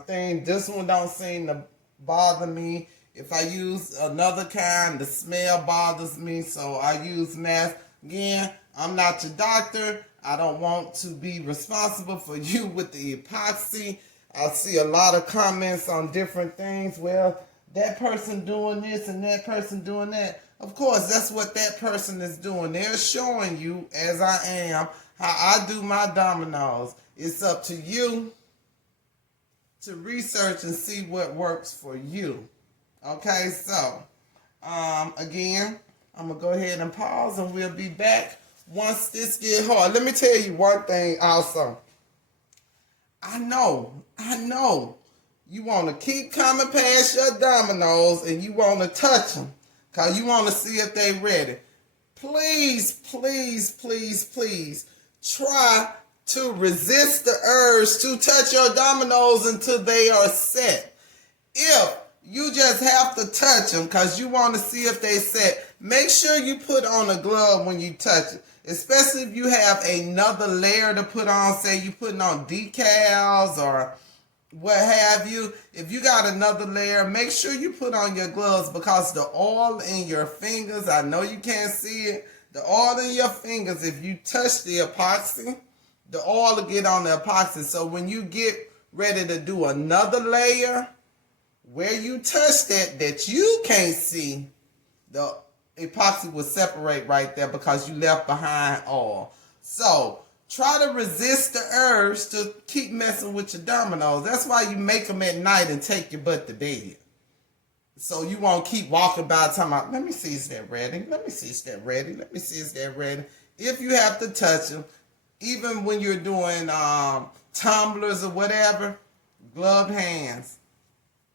things. This one don't seem to bother me. If I use another kind, the smell bothers me, so I use mask. Again, I'm not your doctor. I don't want to be responsible for you with the epoxy. I see a lot of comments on different things. Well, that person doing this and that person doing that. Of course, that's what that person is doing. They're showing you, as I am, how I do my dominoes. It's up to you to research and see what works for you. Okay, so, again, I'm going to go ahead and pause and we'll be back once this get hard. Let me tell you one thing also. I know, you want to keep coming past your dominoes and you want to touch them because you want to see if they ready. Please, please, please, please try to resist the urge to touch your dominoes until they are set. If you just have to touch them because you want to see if they set, make sure you put on a glove when you touch it. Especially if you have another layer to put on, say you putting on decals or what have you. If you got another layer, make sure you put on your gloves because the oil in your fingers, I know you can't see it, the oil in your fingers, if you touch the epoxy, the oil will get on the epoxy. So when you get ready to do another layer, where you touch that you can't see, the epoxy will separate right there because you left behind oil. So try to resist the urge to keep messing with your dominoes. That's why you make them at night and take your butt to bed. So you won't keep walking by talking about, let me see is that ready? Let me see is that ready? Let me see is that ready? If you have to touch them, even when you're doing tumblers or whatever, gloved hands.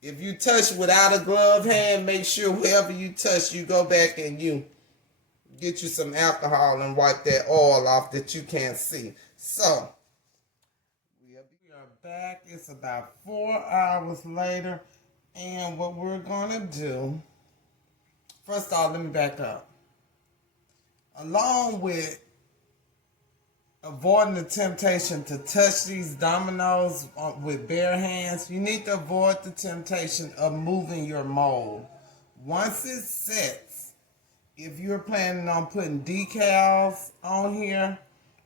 If you touch without a glove hand, make sure wherever you touch, you go back and you get you some alcohol and wipe that oil off that you can't see. So, we are back. It's about 4 hours later. And what we're going to do, first of all, let me back up. Along with avoiding the temptation to touch these dominoes with bare hands, you need to avoid the temptation of moving your mold. Once it sets, if you're planning on putting decals on here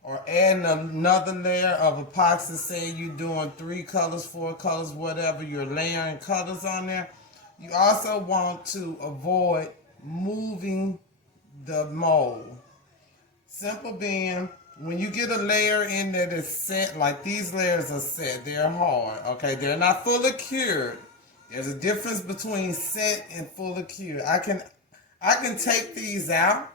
or adding another layer of epoxy, say you're doing 3 colors, 4 colors, whatever, you're layering colors on there, you also want to avoid moving the mold. Simple being, when you get a layer in there that's set, like these layers are set, they're hard, okay? They're not fully cured. There's a difference between set and fully cured. I can take these out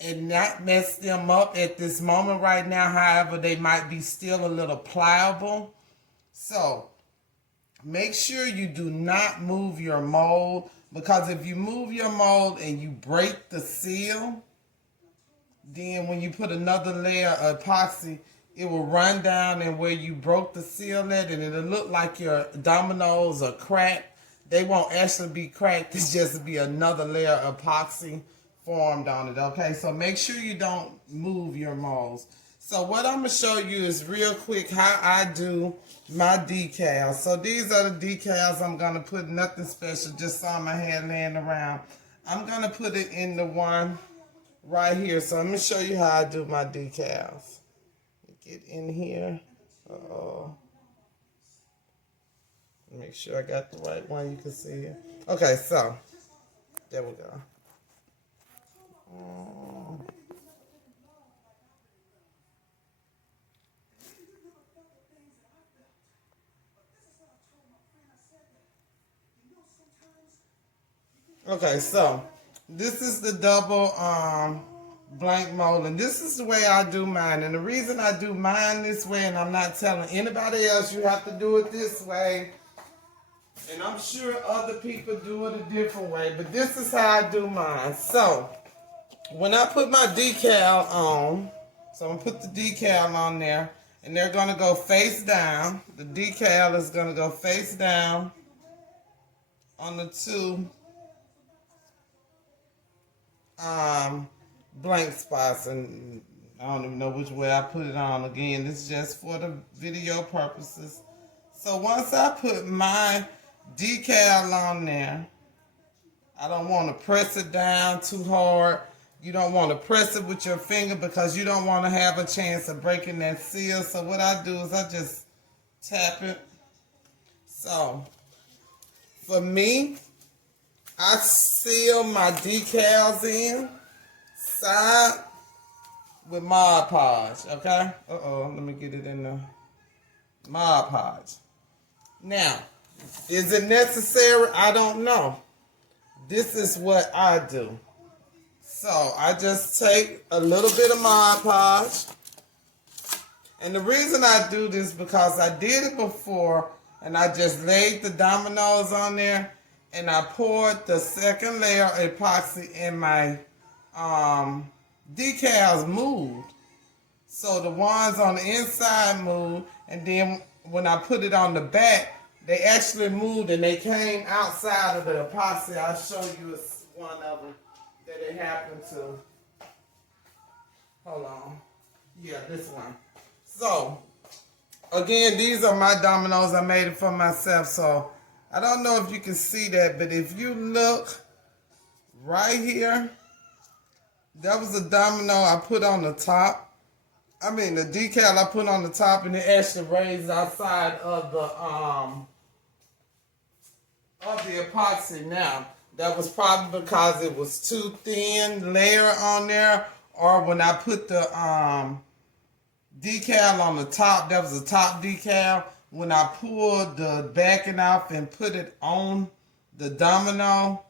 and not mess them up at this moment right now. However, they might be still a little pliable. So, make sure you do not move your mold, because if you move your mold and you break the seal, then when you put another layer of epoxy, it will run down and where you broke the seal at, and it'll look like your dominoes are cracked. They won't actually be cracked. It's just be another layer of epoxy formed on it, okay? So make sure you don't move your molds. So what I'm going to show you is real quick how I do my decals. So these are the decals I'm going to put, nothing special, just saw my hand laying around. I'm going to put it in the one right here. So let me show you how I do my decals. Get in here. Make sure I got the right one. You can see it. Okay, so there we go. Okay, so this is the double blank mold, and this is the way I do mine. And the reason I do mine this way, and I'm not telling anybody else you have to do it this way, and I'm sure other people do it a different way, but this is how I do mine. So when I put my decal on, so I'm gonna put the decal on there, And they're going to go face down. The decal is going to go face down on the two blank spots. And I don't even know which way I put it on. Again, this is just for the video purposes. So once I put my decal on there, I don't want to press it down too hard. You don't want to press it with your finger because you don't want to have a chance of breaking that seal. So what I do is I just tap it. So for me, I seal my decals in side with Mod Podge, okay? Let me get it in the Mod Podge. Now, is it necessary? I don't know. This is what I do. So I just take a little bit of Mod Podge. And the reason I do this because I did it before and I just laid the Dominoes on there and I poured the second layer of epoxy and my decals moved. So the ones on the inside moved, and then when I put it on the back, they actually moved and they came outside of the epoxy. I'll show you one of them that it happened to. Hold on. Yeah, this one. So, again, these are my dominoes. I made it for myself. So, I don't know if you can see that, but if you look right here, that was a domino I put on the top. I mean, the decal I put on the top, and it actually raised outside of the epoxy. Now, that was probably because it was too thin layer on there, or when I put the decal on the top, that was the top decal. When I pulled the backing off and put it on the domino,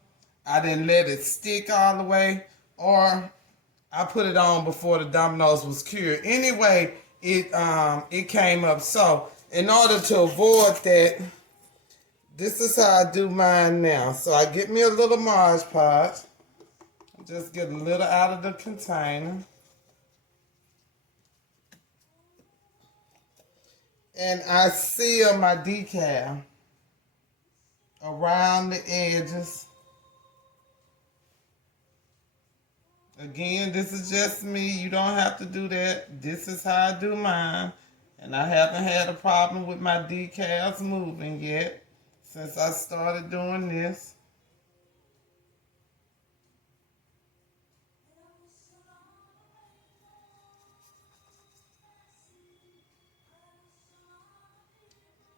I didn't let it stick all the way, or I put it on before the dominoes was cured. Anyway, it came up. So in order to avoid that, this is how I do mine now. So I get me a little Mod Podge. Just get a little out of the container. And I seal my decal around the edges. Again, this is just me. You don't have to do that. This is how I do mine. And I haven't had a problem with my decals moving yet since I started doing this.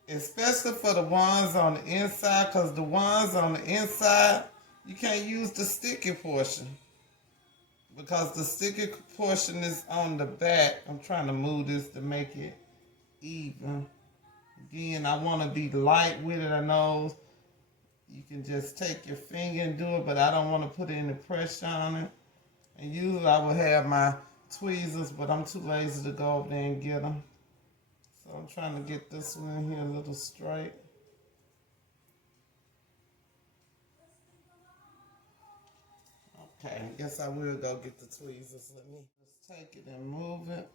Especially for the ones on the inside, because the ones on the inside, you can't use the sticky portion, because the sticky portion is on the back. I'm trying to move this to make it even. Again, I want to be light with it. I know you can just take your finger and do it, but I don't want to put any pressure on it. And usually I would have my tweezers, but I'm too lazy to go over there and get them. So I'm trying to get this one in here a little straight. Okay, I guess I will go get the tweezers. Let me just take it and move it.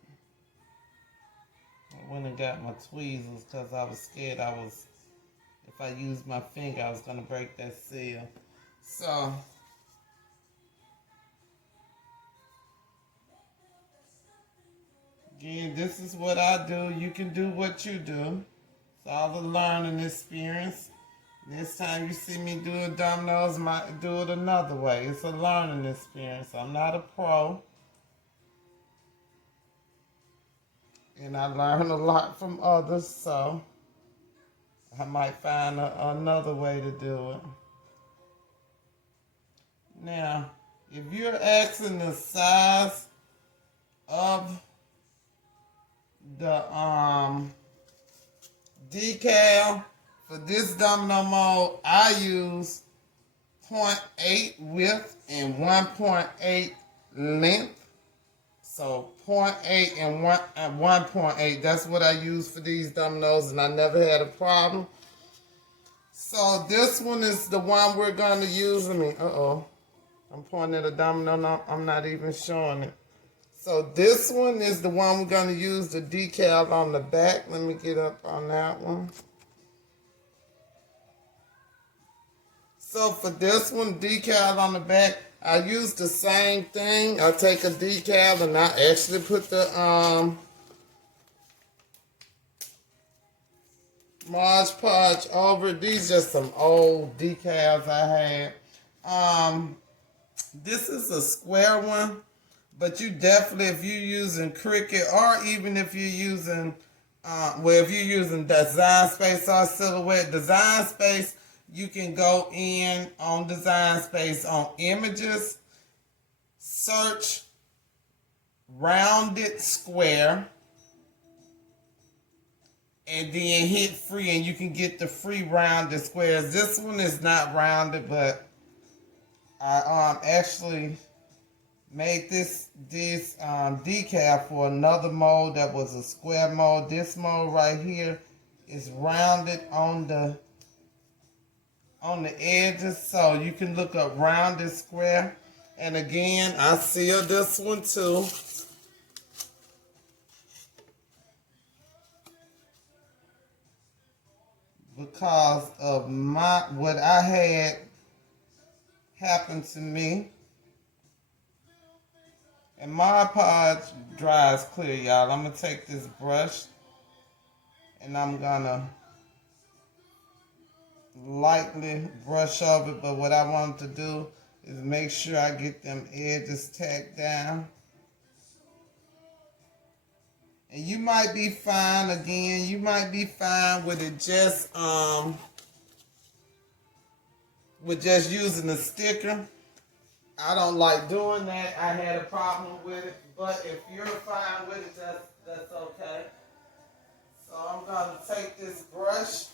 I went and got my tweezers because I was scared if I used my finger, I was going to break that seal. So, again, this is what I do. You can do what you do. It's all a learning experience. Next time you see me do a dominoes, might do it another way. It's a learning experience. I'm not a pro. And I learn a lot from others, so I might find another way to do it. Now, if you're asking the size of the decal for this domino mold, I use 0.8 width and 1.8 length. So 0.8 and 1.8, that's what I use for these dominoes, and I never had a problem. So this one is the one we're going to use. I'm pointing at a domino, no, I'm not even showing it. So this one is the one we're going to use the decal on the back. Let me get up on that one. So for this one, decal on the back, I use the same thing. I take a decal and I actually put the Mod Podge over. These are some old decals I had. This is a square one, but you definitely, if you're using Cricut, or even if you're using, if you're using Design Space or Silhouette, Design Space, you can go in on Design Space on Images, search Rounded Square, and then hit free, and you can get the free rounded squares. This one is not rounded, but I actually made this decal for another mold that was a square mold. This mold right here is rounded on the edges, so you can look up rounded square. And again, I sealed this one too. Because of what I had happened to me. And my Podge dries clear, y'all. I'm going to take this brush and I'm going to lightly brush over it. But what I want to do is make sure I get them edges tacked down. And you might be fine, again, you might be fine with it just using a sticker. I don't like doing that. I had a problem with it, but if you're fine with it, that's okay. So I'm going to take this brush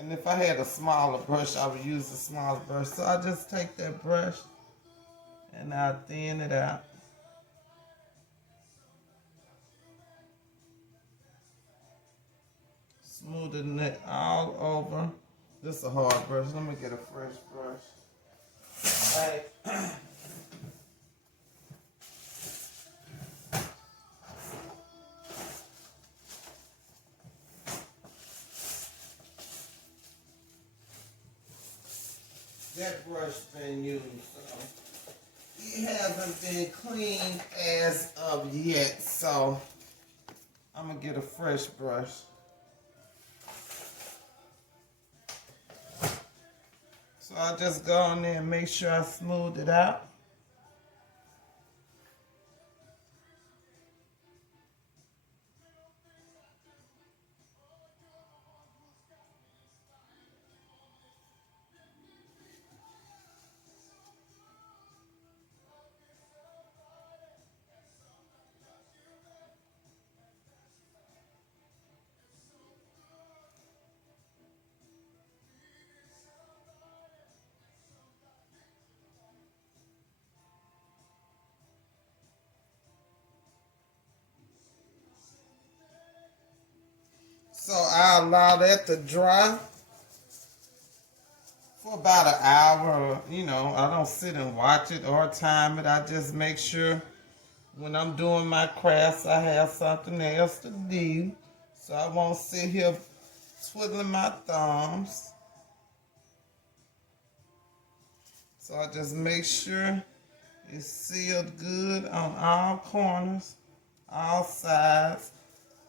and if I had a smaller brush, I would use a smaller brush. So I just take that brush and I thin it out. Smoothing it all over. This is a hard brush. Let me get a fresh brush. Hey. That brush been used, so it hasn't been cleaned as of yet, so I'm gonna get a fresh brush. So I'll just go in there and make sure I smooth it out. So I allow that to dry for about an hour. You know, I don't sit and watch it or time it. I just make sure when I'm doing my crafts, I have something else to do. So I won't sit here twiddling my thumbs. So I just make sure it's sealed good on all corners, all sides.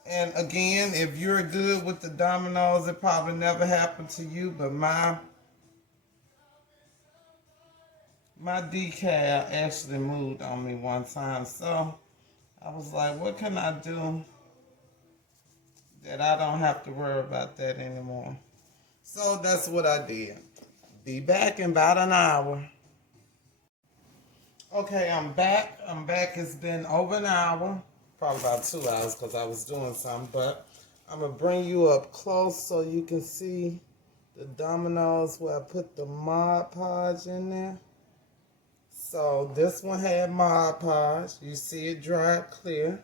And again, if you're good with the Dominoes, it probably never happened to you, but my decal actually moved on me one time. So I was like, what can I do that I don't have to worry about that anymore? So that's what I did. Be back in about an hour. Okay, I'm back. It's been over an hour. Probably about 2 hours because I was doing something. But I'm going to bring you up close so you can see the Dominoes where I put the Mod Podge in there. So this one had Mod Podge. You see it dried clear.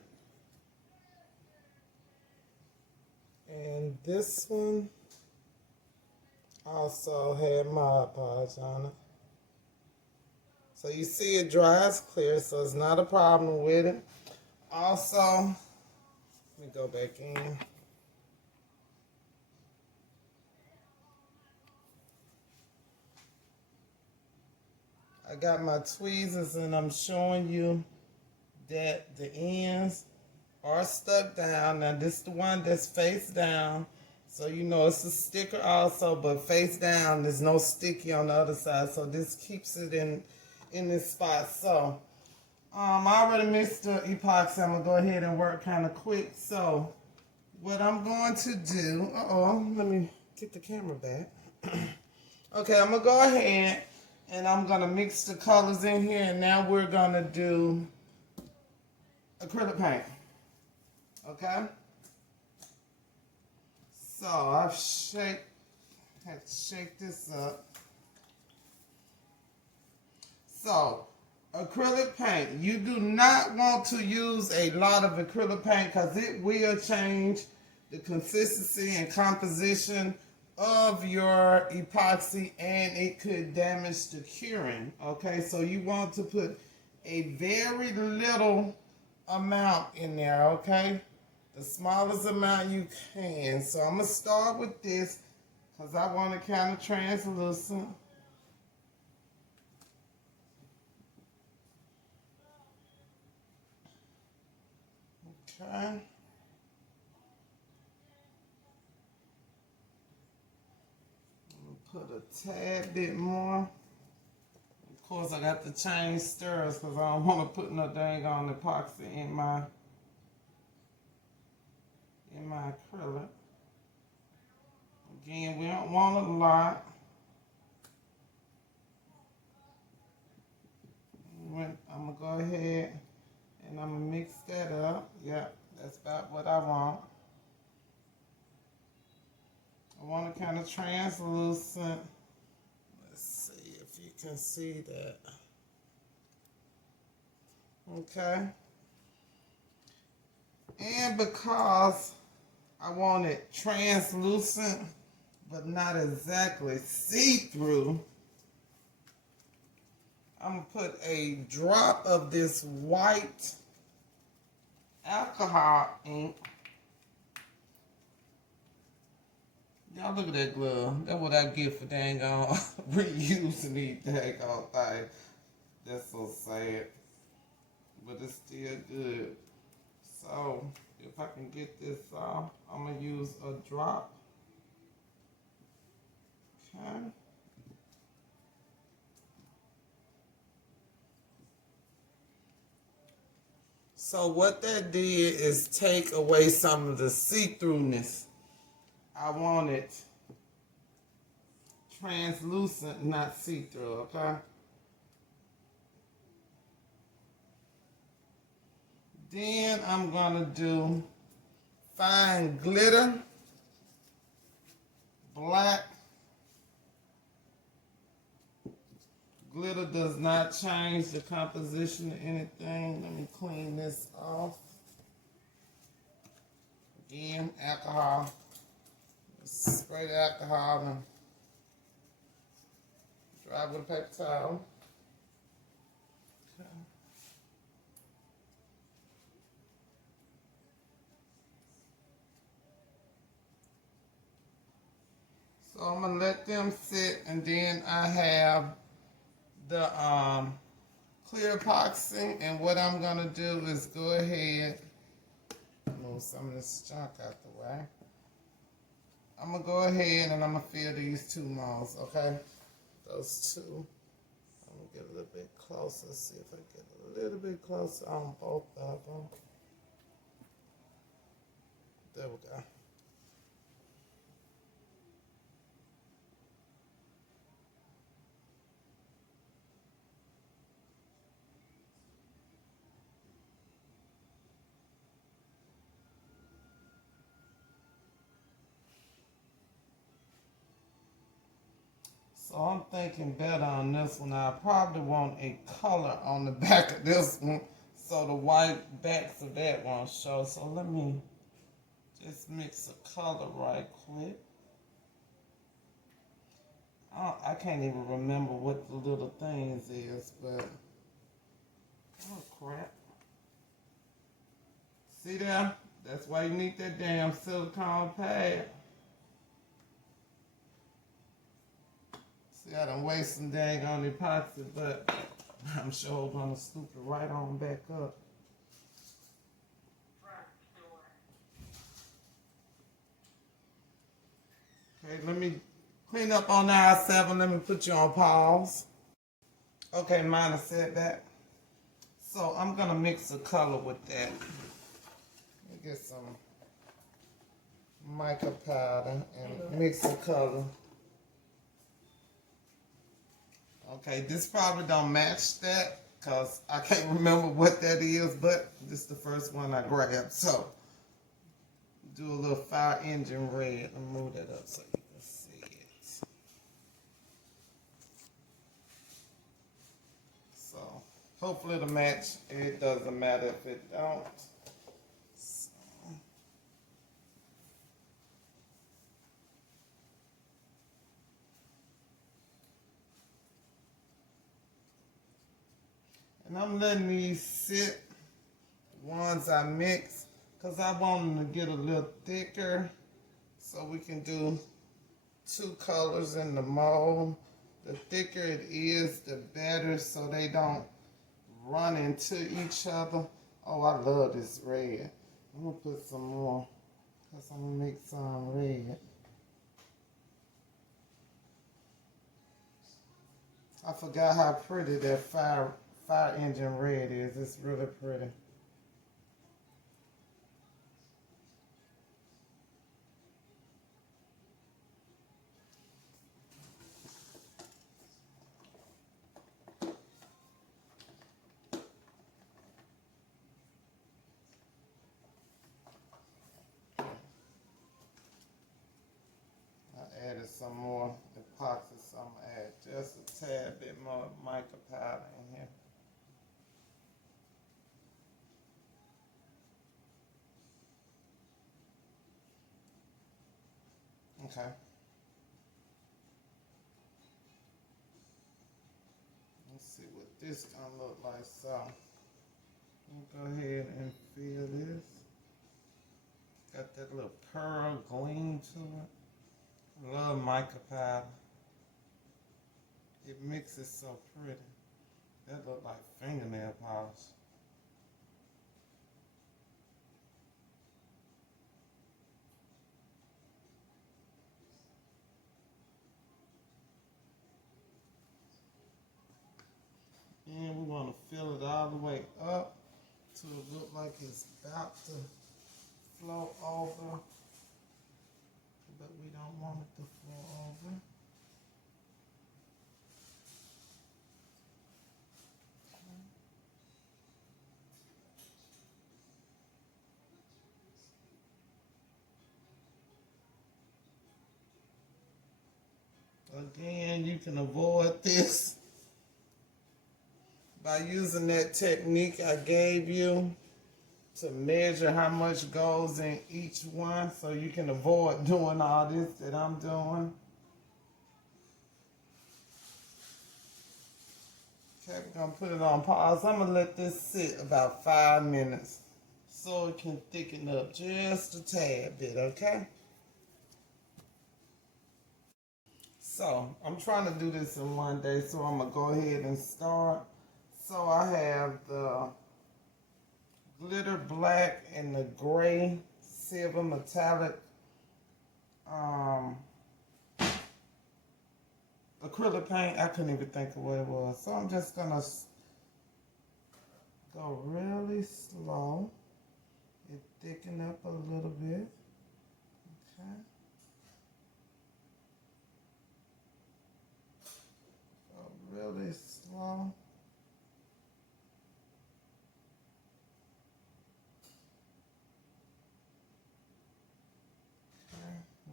And this one also had Mod Podge on it. So you see it dries clear, so it's not a problem with it. Also, let me go back in. I got my tweezers and I'm showing you that the ends are stuck down. Now this is the one that's face down. So you know it's a sticker also, but face down, there's no sticky on the other side. So this keeps it in this spot. So I already mixed the epoxy. I'm gonna go ahead and work kind of quick. So what I'm going to do, let me get the camera back. Okay, I'm gonna go ahead and I'm gonna mix the colors in here, and now we're gonna do acrylic paint. Okay? So I've had to shake this up. So acrylic paint, you do not want to use a lot of acrylic paint because it will change the consistency and composition of your epoxy and it could damage the curing. Okay, so you want to put a very little amount in there, okay? The smallest amount you can. So I'm going to start with this because I want it kind of translucent. Okay. Put a tad bit more. Of course, I got to change stirrers because I don't want to put no dang on epoxy in my acrylic. Again, we don't want a lot. I'm gonna go ahead and I'm gonna mix that up. Yep, that's about what I want. I want it kind of translucent. Let's see if you can see that. Okay. And because I want it translucent, but not exactly see-through, I'm gonna put a drop of this white alcohol ink. Y'all look at that glove. That's what I get for dang on reusing these dang on things. That's so sad. But it's still good. So if I can get this off, I'm gonna use a drop. Okay. So what that did is take away some of the see-throughness. I want it translucent, not see-through, okay? Then I'm gonna do fine glitter, black. Glitter does not change the composition of anything. Let me clean this off. Again, alcohol. Spray the alcohol and dry with a paper towel. Okay. So I'm gonna let them sit, and then I have the clear epoxy, and what I'm gonna do is go ahead, move some of this junk out the way. I'm gonna go ahead and I'm gonna fill these two molds, okay? Those two. I'm gonna get a little bit closer, see if I get a little bit closer on both of them. There we go. So I'm thinking better on this one. I probably want a color on the back of this one so the white backs of that won't show. So let me just mix a color right quick. I can't even remember what the little things is, but oh crap. See there? That's why you need that damn silicone pad. See, I done waste some dang on epoxy, but I'm sure I'm gonna scoop it right on back up. Okay, let me clean up on aisle 7. Let me put you on pause. Okay, mine is set back. So I'm gonna mix a color with that. Let me get some mica powder and mix a color. Okay, this probably don't match that because I can't remember what that is, but this is the first one I grabbed. So do a little fire engine red and move that up so you can see it. So hopefully it'll match. It doesn't matter if it don't. So. And I'm letting these sit, ones I mix, because I want them to get a little thicker so we can do 2 colors in the mold. The thicker it is, the better, so they don't run into each other. Oh, I love this red. I'm going to put some more because I'm going to make some red. I forgot how pretty that fire engine red is. It's really pretty. I added some more epoxy, so I'm going to add just a tad bit more mica powder in here. Okay. Let's see what this gonna look like. So, I'll go ahead and fill this. Got that little pearl gleam to it. Love mica powder. It mixes so pretty. That look like fingernail polish. And we want to fill it all the way up to look like it's about to flow over, but we don't want it to flow over. Again, you can avoid this by using that technique I gave you to measure how much goes in each one, so you can avoid doing all this that I'm doing. Okay, we're gonna put it on pause. I'm gonna let this sit about 5 minutes so it can thicken up just a tad bit, okay? So I'm trying to do this in one day, so I'm gonna go ahead and start. So I have the glitter black and the gray silver metallic acrylic paint. I couldn't even think of what it was. So I'm just gonna go really slow. It thicken up a little bit. Okay. Go really slow.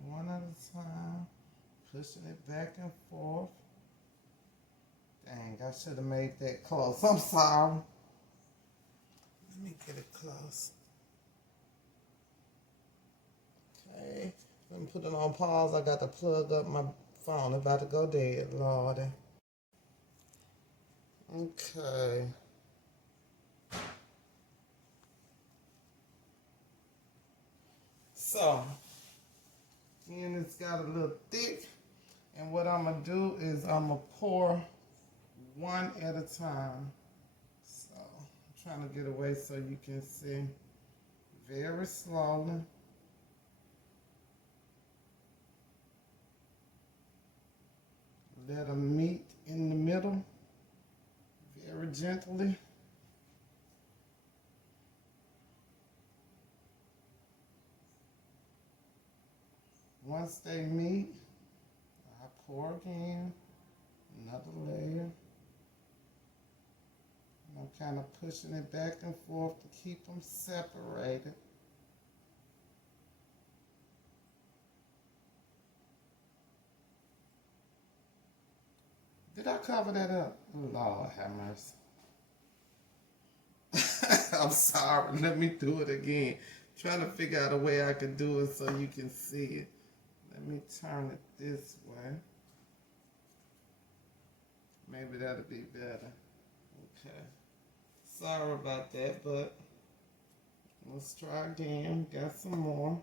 One at a time, pushing it back and forth. Dang, I should have made that close. I'm sorry. Let me get it close. Okay, let me put it on pause. I got to plug up my phone about to go dead, Lordy. Okay. So, again, it's got a little thick. And what I'm going to do is I'm going to pour one at a time. So, I'm trying to get away so you can see very slowly. Let them meet in the middle very gently. Once they meet, I pour again, another layer. And I'm kind of pushing it back and forth to keep them separated. Did I cover that up? Lord have mercy. I'm sorry. Let me do it again. Trying to figure out a way I can do it so you can see it. Let me turn it this way. Maybe that'll be better. Okay. Sorry about that, but let's try again. Got some more.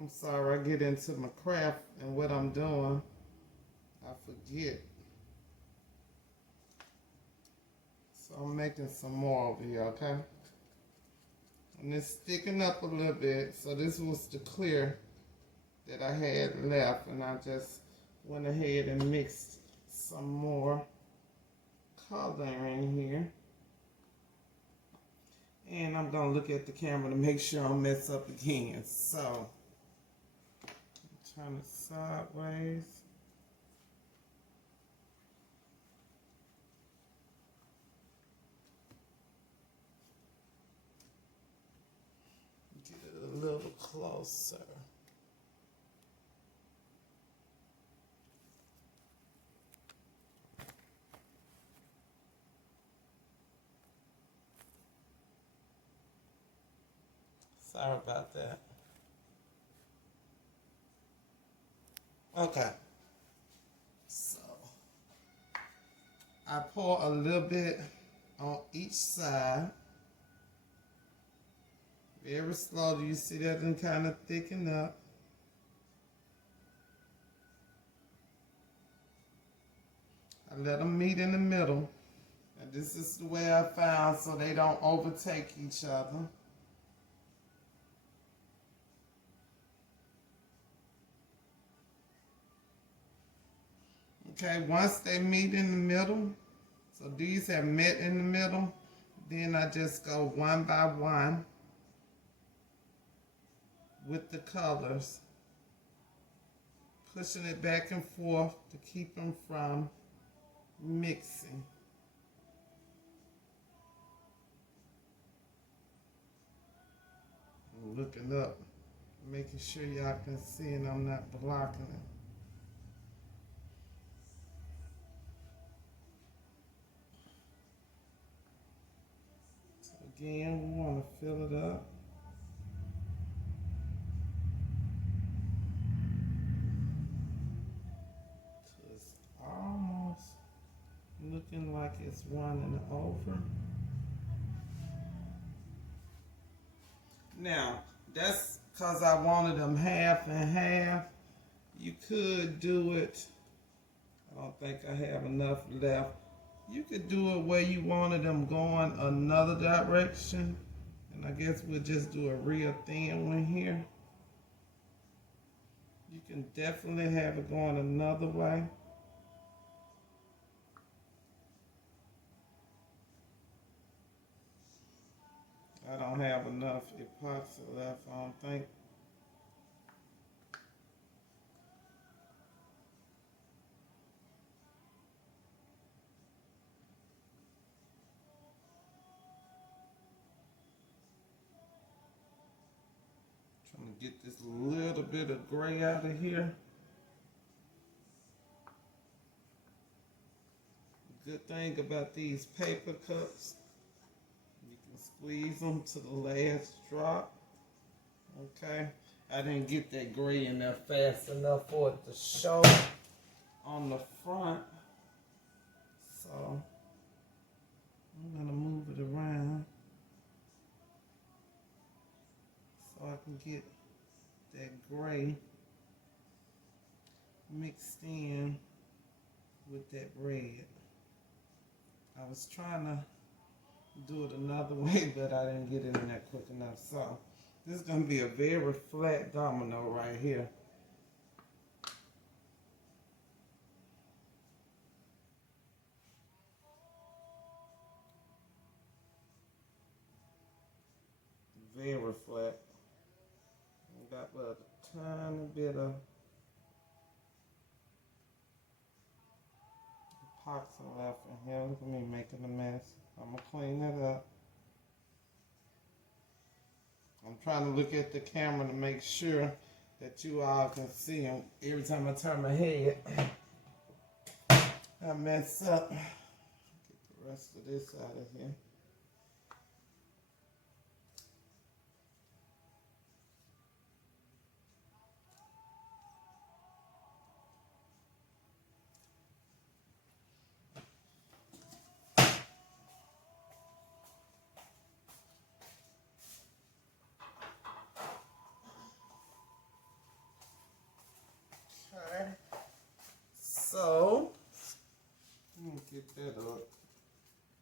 I'm sorry, I get into my craft and what I'm doing, I forget. So I'm making some more over here, okay? And it's sticking up a little bit, so this was the clear that I had left, and I just went ahead and mixed some more color in here. And I'm gonna look at the camera to make sure I don't mess up again. So, turn it sideways. Get it a little closer. Sorry about that. Okay. So, I pour a little bit on each side. Very slowly. You see that and kind of thicken up. I let them meet in the middle. And this is the way I found so they don't overtake each other. Okay, once they meet in the middle, so these have met in the middle, then I just go one by one with the colors, pushing it back and forth to keep them from mixing. I'm looking up, making sure y'all can see and I'm not blocking it. Again, we want to fill it up. So it's almost looking like it's running over. Now, that's because I wanted them half and half. You could do it, I don't think I have enough left. You could do it where you wanted them going another direction. And I guess we'll just do a real thin one here. You can definitely have it going another way. I don't have enough epoxy left, I don't think. Trying to get this little bit of gray out of here. Good thing about these paper cups, you can squeeze them to the last drop. Okay, I didn't get that gray in there fast enough for it to show on the front. So I'm gonna move it around so I can get that gray mixed in with that red. I was trying to do it another way, but I didn't get it in there quick enough. So this is going to be a very flat domino right here. Very flat. Got a tiny bit of epoxy left in here. Look at me making a mess. I'm going to clean that up. I'm trying to look at the camera to make sure that you all can see them. Every time I turn my head, I mess up. Get the rest of this out of here. Okay. So, let me get that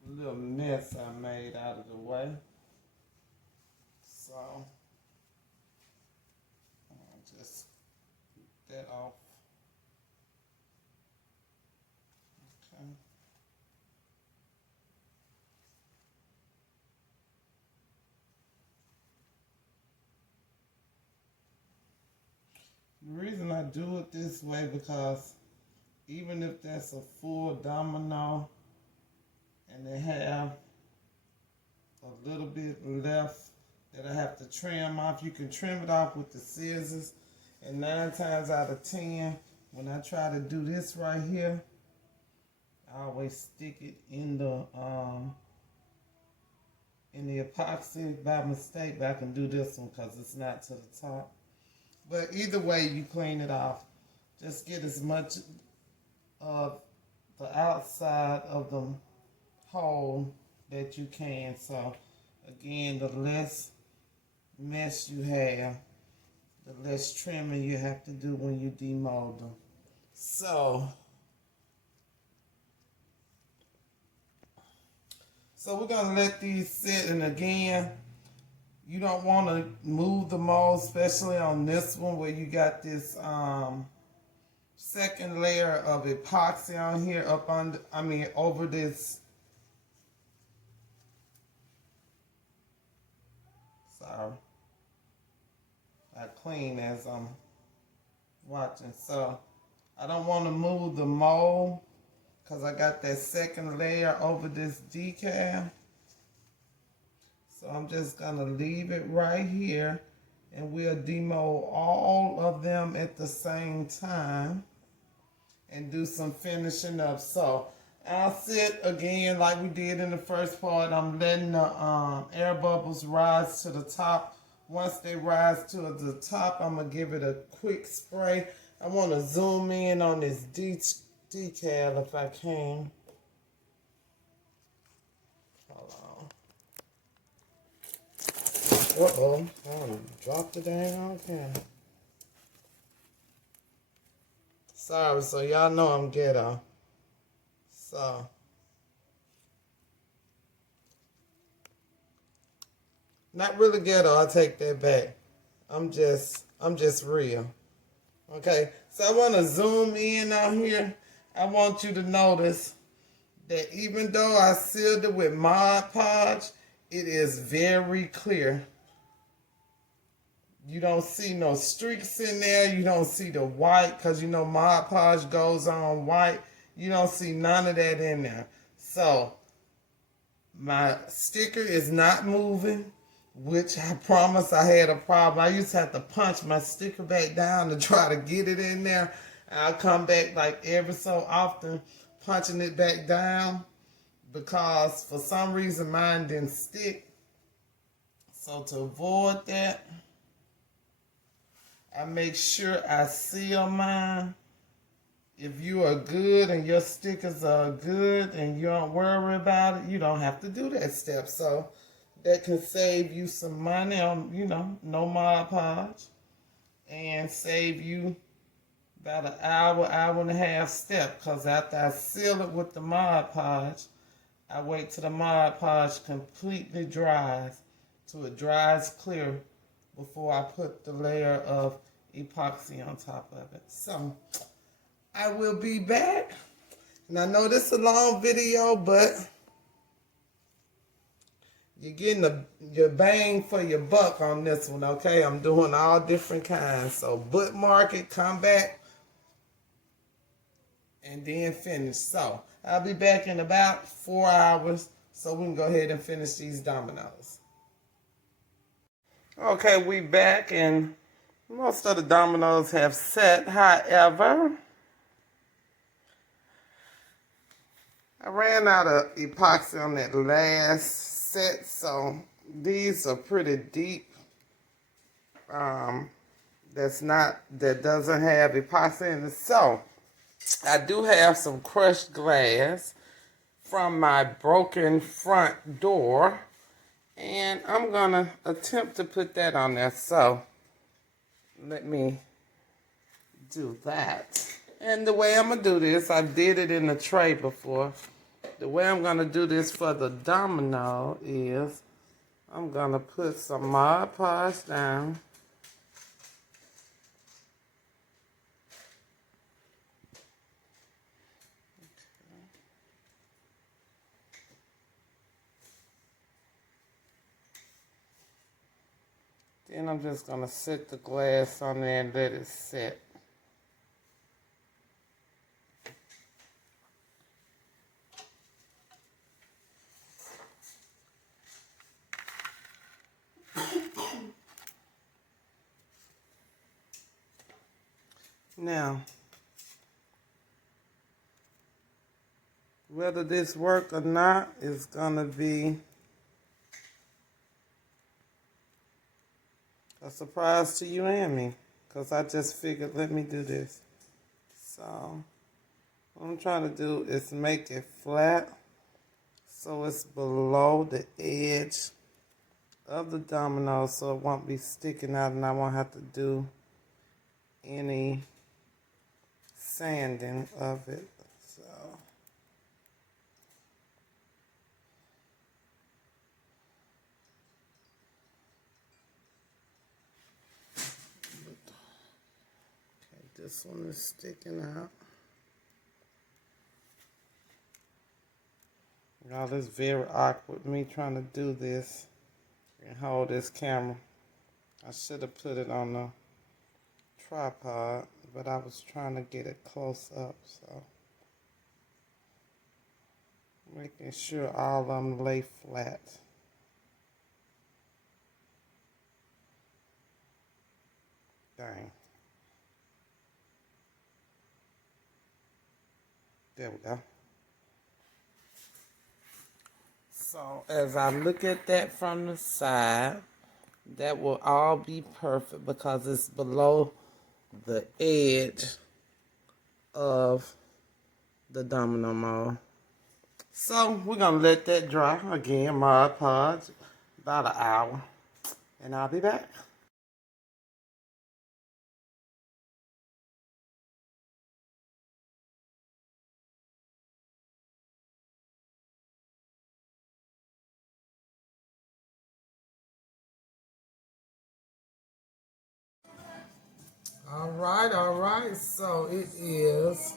little mess I made out of the way. So, I'll just get that off. Okay. The reason I do it this way because even if that's a full domino and they have a little bit left that I have to trim off, you can trim it off with the scissors. And 9 times out of 10, when I try to do this right here, I always stick it in the epoxy by mistake, but I can do this one because it's not to the top. But either way, you clean it off. Just get as much of the outside of the hole that you can. So again, the less mess you have, the less trimming you have to do when you demold them. So we're gonna let these sit, and again, you don't want to move the mold, especially on this one where you got this second layer of epoxy on here over this. Sorry. I clean as I'm watching. So I don't want to move the mold because I got that second layer over this decal. So I'm just going to leave it right here, and we'll demold all of them at the same time and do some finishing up. So I'll sit again like we did in the first part. I'm letting the air bubbles rise to the top. Once they rise to the top, I'm going to give it a quick spray. I want to zoom in on this decal if I can. Uh-oh, I dropped the dang on camera. Sorry, so y'all know I'm ghetto. So, not really ghetto, I take that back. I'm just real. Okay, so I want to zoom in out here. I want you to notice that even though I sealed it with Mod Podge, it is very clear. You don't see no streaks in there. You don't see the white because you know Mod Podge goes on white. You don't see none of that in there. So my sticker is not moving, which I promise I had a problem. I used to have to punch my sticker back down to try to get it in there. I'll come back like every so often punching it back down because for some reason mine didn't stick. So to avoid that, I make sure I seal mine. If you are good and your stickers are good and you don't worry about it, you don't have to do that step. So that can save you some money on, no Mod Podge, and save you about an hour, hour and a half step. Because after I seal it with the Mod Podge, I wait till the Mod Podge completely dries, till it dries clear before I put the layer of epoxy on top of it. So I will be back. And I know this is a long video, but you're getting your bang for your buck on this one, okay? I'm doing all different kinds. So bookmark it, come back, and then finish. So I'll be back in about 4 hours, so we can go ahead and finish these dominoes. Okay, we back, and most of the dominoes have set. However, I ran out of epoxy on that last set, so these are pretty deep. That doesn't have epoxy in it. So I do have some crushed glass from my broken front door, and I'm gonna attempt to put that on there. So let me do that. And the way I'm gonna do this, I did it in a tray before. The way I'm gonna do this for the domino is I'm gonna put some Mod Podge down. Then I'm just gonna set the glass on there and let it set. Now, whether this work or not is gonna be a surprise to you and me, because I just figured, let me do this. So what I'm trying to do is make it flat so it's below the edge of the domino, so it won't be sticking out and I won't have to do any sanding of it. So okay, this one is sticking out. Y'all, it's very awkward me trying to do this and hold this camera. I should have put it on the tripod, but I was trying to get it close up, so making sure all of them lay flat. Dang. There we go. So as I look at that from the side, that will all be perfect because it's below the edge of the domino mold. So we're gonna let that dry again, Mod Podge, about an hour, and I'll be back. All right. So it is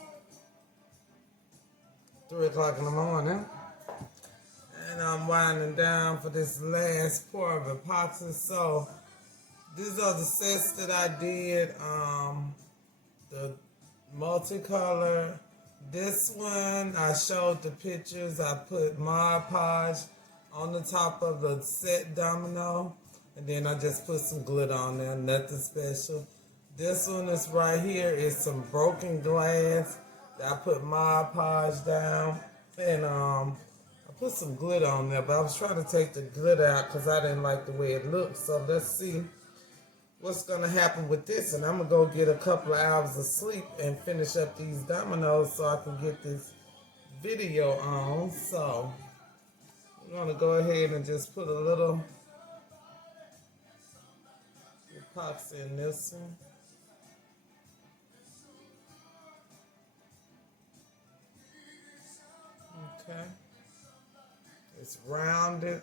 3 o'clock in the morning, and I'm winding down for this last pour of epoxy. So these are the sets that I did. The multicolor. This one I showed the pictures. I put Mod Podge on the top of the set domino, and then I just put some glitter on there. Nothing special. This one is right here. It's some broken glass. I put Mod Podge down, and I put some glitter on there, but I was trying to take the glitter out because I didn't like the way it looked. So let's see what's gonna happen with this. And I'm gonna go get a couple of hours of sleep and finish up these dominoes so I can get this video on. So I'm gonna go ahead and just put a little epoxy in this one. Okay. It's rounded.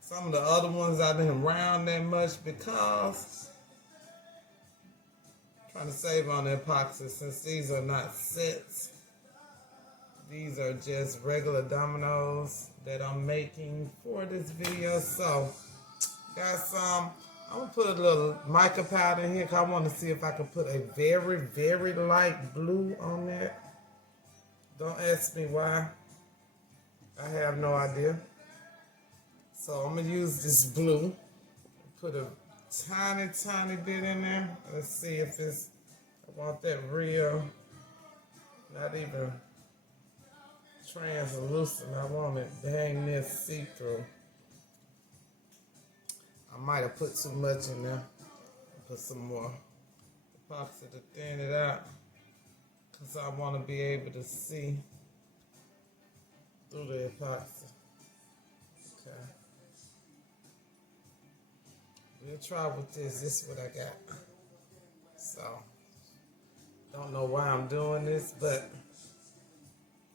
Some of the other ones I didn't round that much because I'm trying to save on the epoxy since these are not sets. These are just regular dominoes that I'm making for this video. So got some. I'm gonna put a little mica powder in here because I want to see if I can put a very, very light blue on there. Don't ask me why. I have no idea. So I'm gonna use this blue. Put a tiny, tiny bit in there. Let's see if it's, I want that real, not even translucent. I want it dang near see-through. I might have put too much in there. Put some more epoxy to thin it out because I want to be able to see through the epoxy. Okay. We'll try with this. This is what I got. So, don't know why I'm doing this, but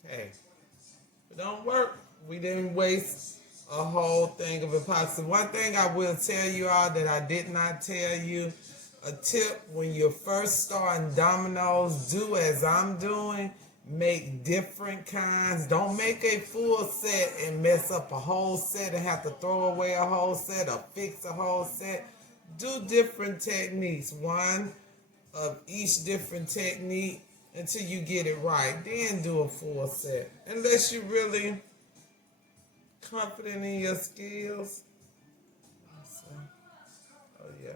hey, if it don't work, we didn't waste a whole thing of epoxy. One thing I will tell you all that I did not tell you, a tip when you're first starting dominoes, do as I'm doing. Make different kinds. Don't make a full set and mess up a whole set and have to throw away a whole set or fix a whole set. Do different techniques. One of each different technique until you get it right. Then do a full set. Unless you're really confident in your skills. Oh yeah.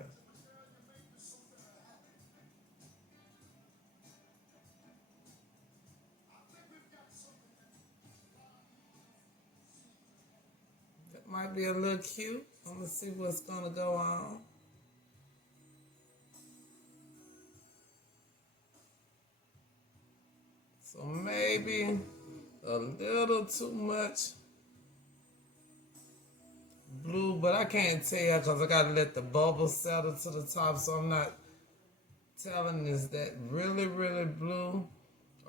That might be a little cute. I'm gonna see what's gonna go on. So maybe a little too much blue, but I can't tell because I gotta let the bubbles settle to the top, so I'm not telling is that really, really blue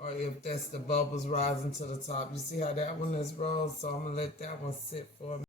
or if that's the bubbles rising to the top. You see how that one is rolled, so I'm gonna let that one sit for a minute.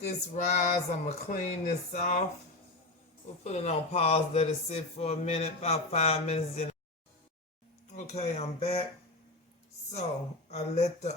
This rise, I'm gonna clean this off. We'll put it on pause, let it sit for a minute, about 5 minutes. Then, okay, I'm back. So I let the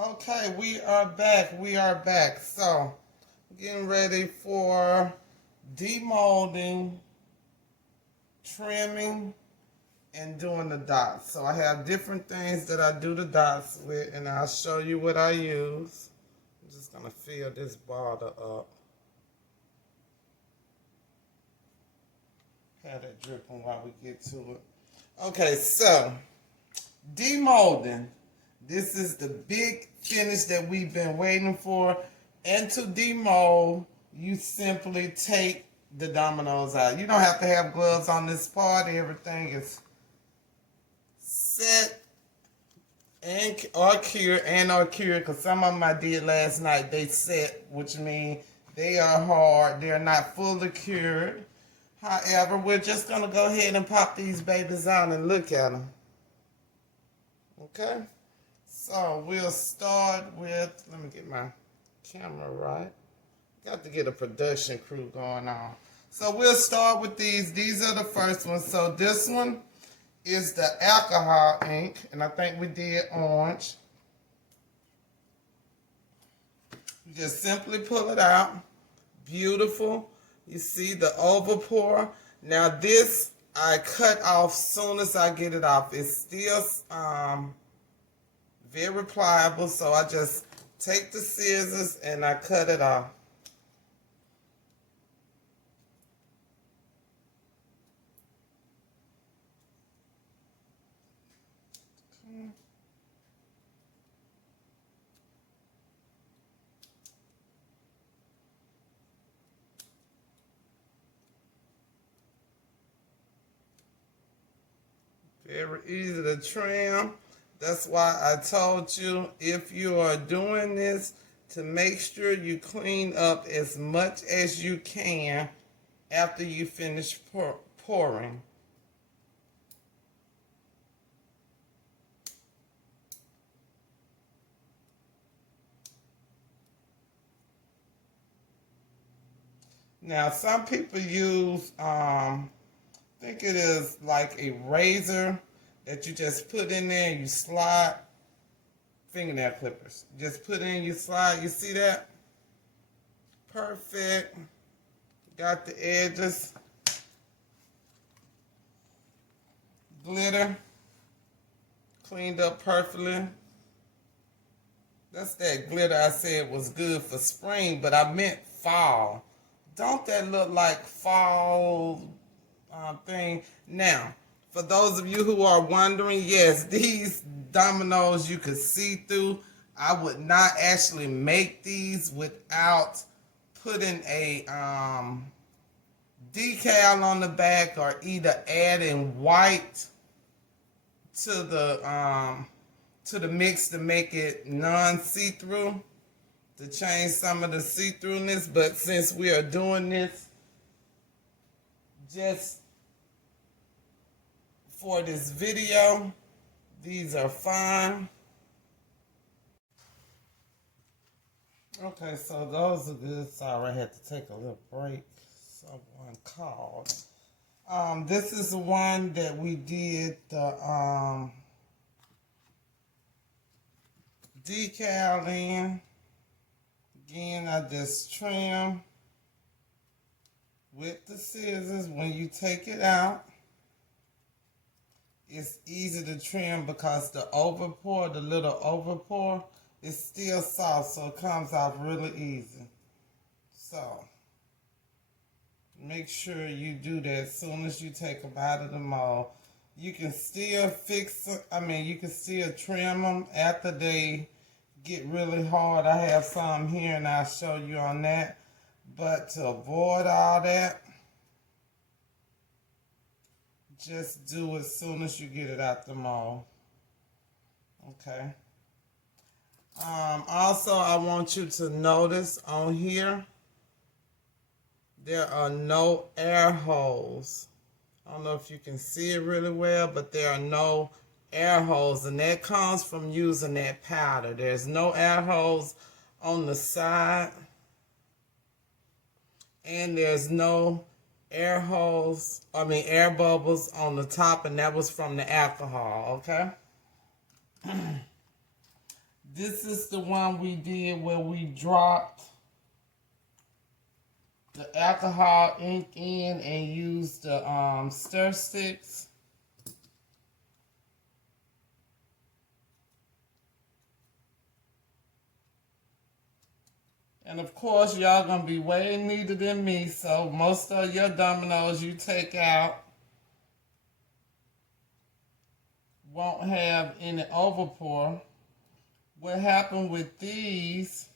okay, we are back. We are back. So getting ready for demolding, trimming, and doing the dots. So I have different things that I do the dots with, and I'll show you what I use. I'm just gonna fill this bottle up. Have it dripping while we get to it. Okay, so demolding. This is the big finish that we've been waiting for. And to demold, you simply take the dominoes out. You don't have to have gloves on this part. Everything is set and or cured, because some of them I did last night, they set, which means they are hard. They're not fully cured. However, we're just going to go ahead and pop these babies out and look at them. Okay? So we'll start with, let me get my camera right. Got to get a production crew going on. So we'll start with these. These are the first ones. So this one is the alcohol ink, and I think we did orange. You just simply pull it out. Beautiful. You see the overpour. Now this I cut off soon as I get it off. It's still very pliable, so I just take the scissors and I cut it off. Very easy to trim. That's why I told you, if you are doing this, to make sure you clean up as much as you can after you finish pouring. Now, some people use, I think it is like a razor that you just put in there and you slide. Fingernail clippers. Just put in, you slide. You see that? Perfect. Got the edges. Glitter. Cleaned up perfectly. That's that glitter I said was good for spring, but I meant fall. Don't that look like fall thing? Now, for those of you who are wondering, yes, these dominoes you could see through. I would not actually make these without putting a decal on the back, or either adding white to the mix to make it non-see-through, to change some of the see-throughness. But since we are doing this just for this video, these are fine. Okay, so those are good. Sorry, I had to take a little break. Someone called. This is the one that we did the decal in. Again, I just trim with the scissors. When you take it out, it's easy to trim because the overpour, the little overpour, is still soft, so it comes off really easy. So make sure you do that as soon as you take them out of the mold. You can still you can still trim them after they get really hard. I have some here and I'll show you on that. But to avoid all that, just do it as soon as you get it out the mold. Okay. Also, I want you to notice on here, there are no air holes. I don't know if you can see it really well, but there are no air holes, and that comes from using that powder. There's no air holes on the side, and there's no air bubbles on the top, and that was from the alcohol, okay? This is the one we did where we dropped the alcohol ink in and used the stir sticks. And of course, y'all gonna be way neater than me, so most of your dominoes you take out won't have any overpour. What happened with these,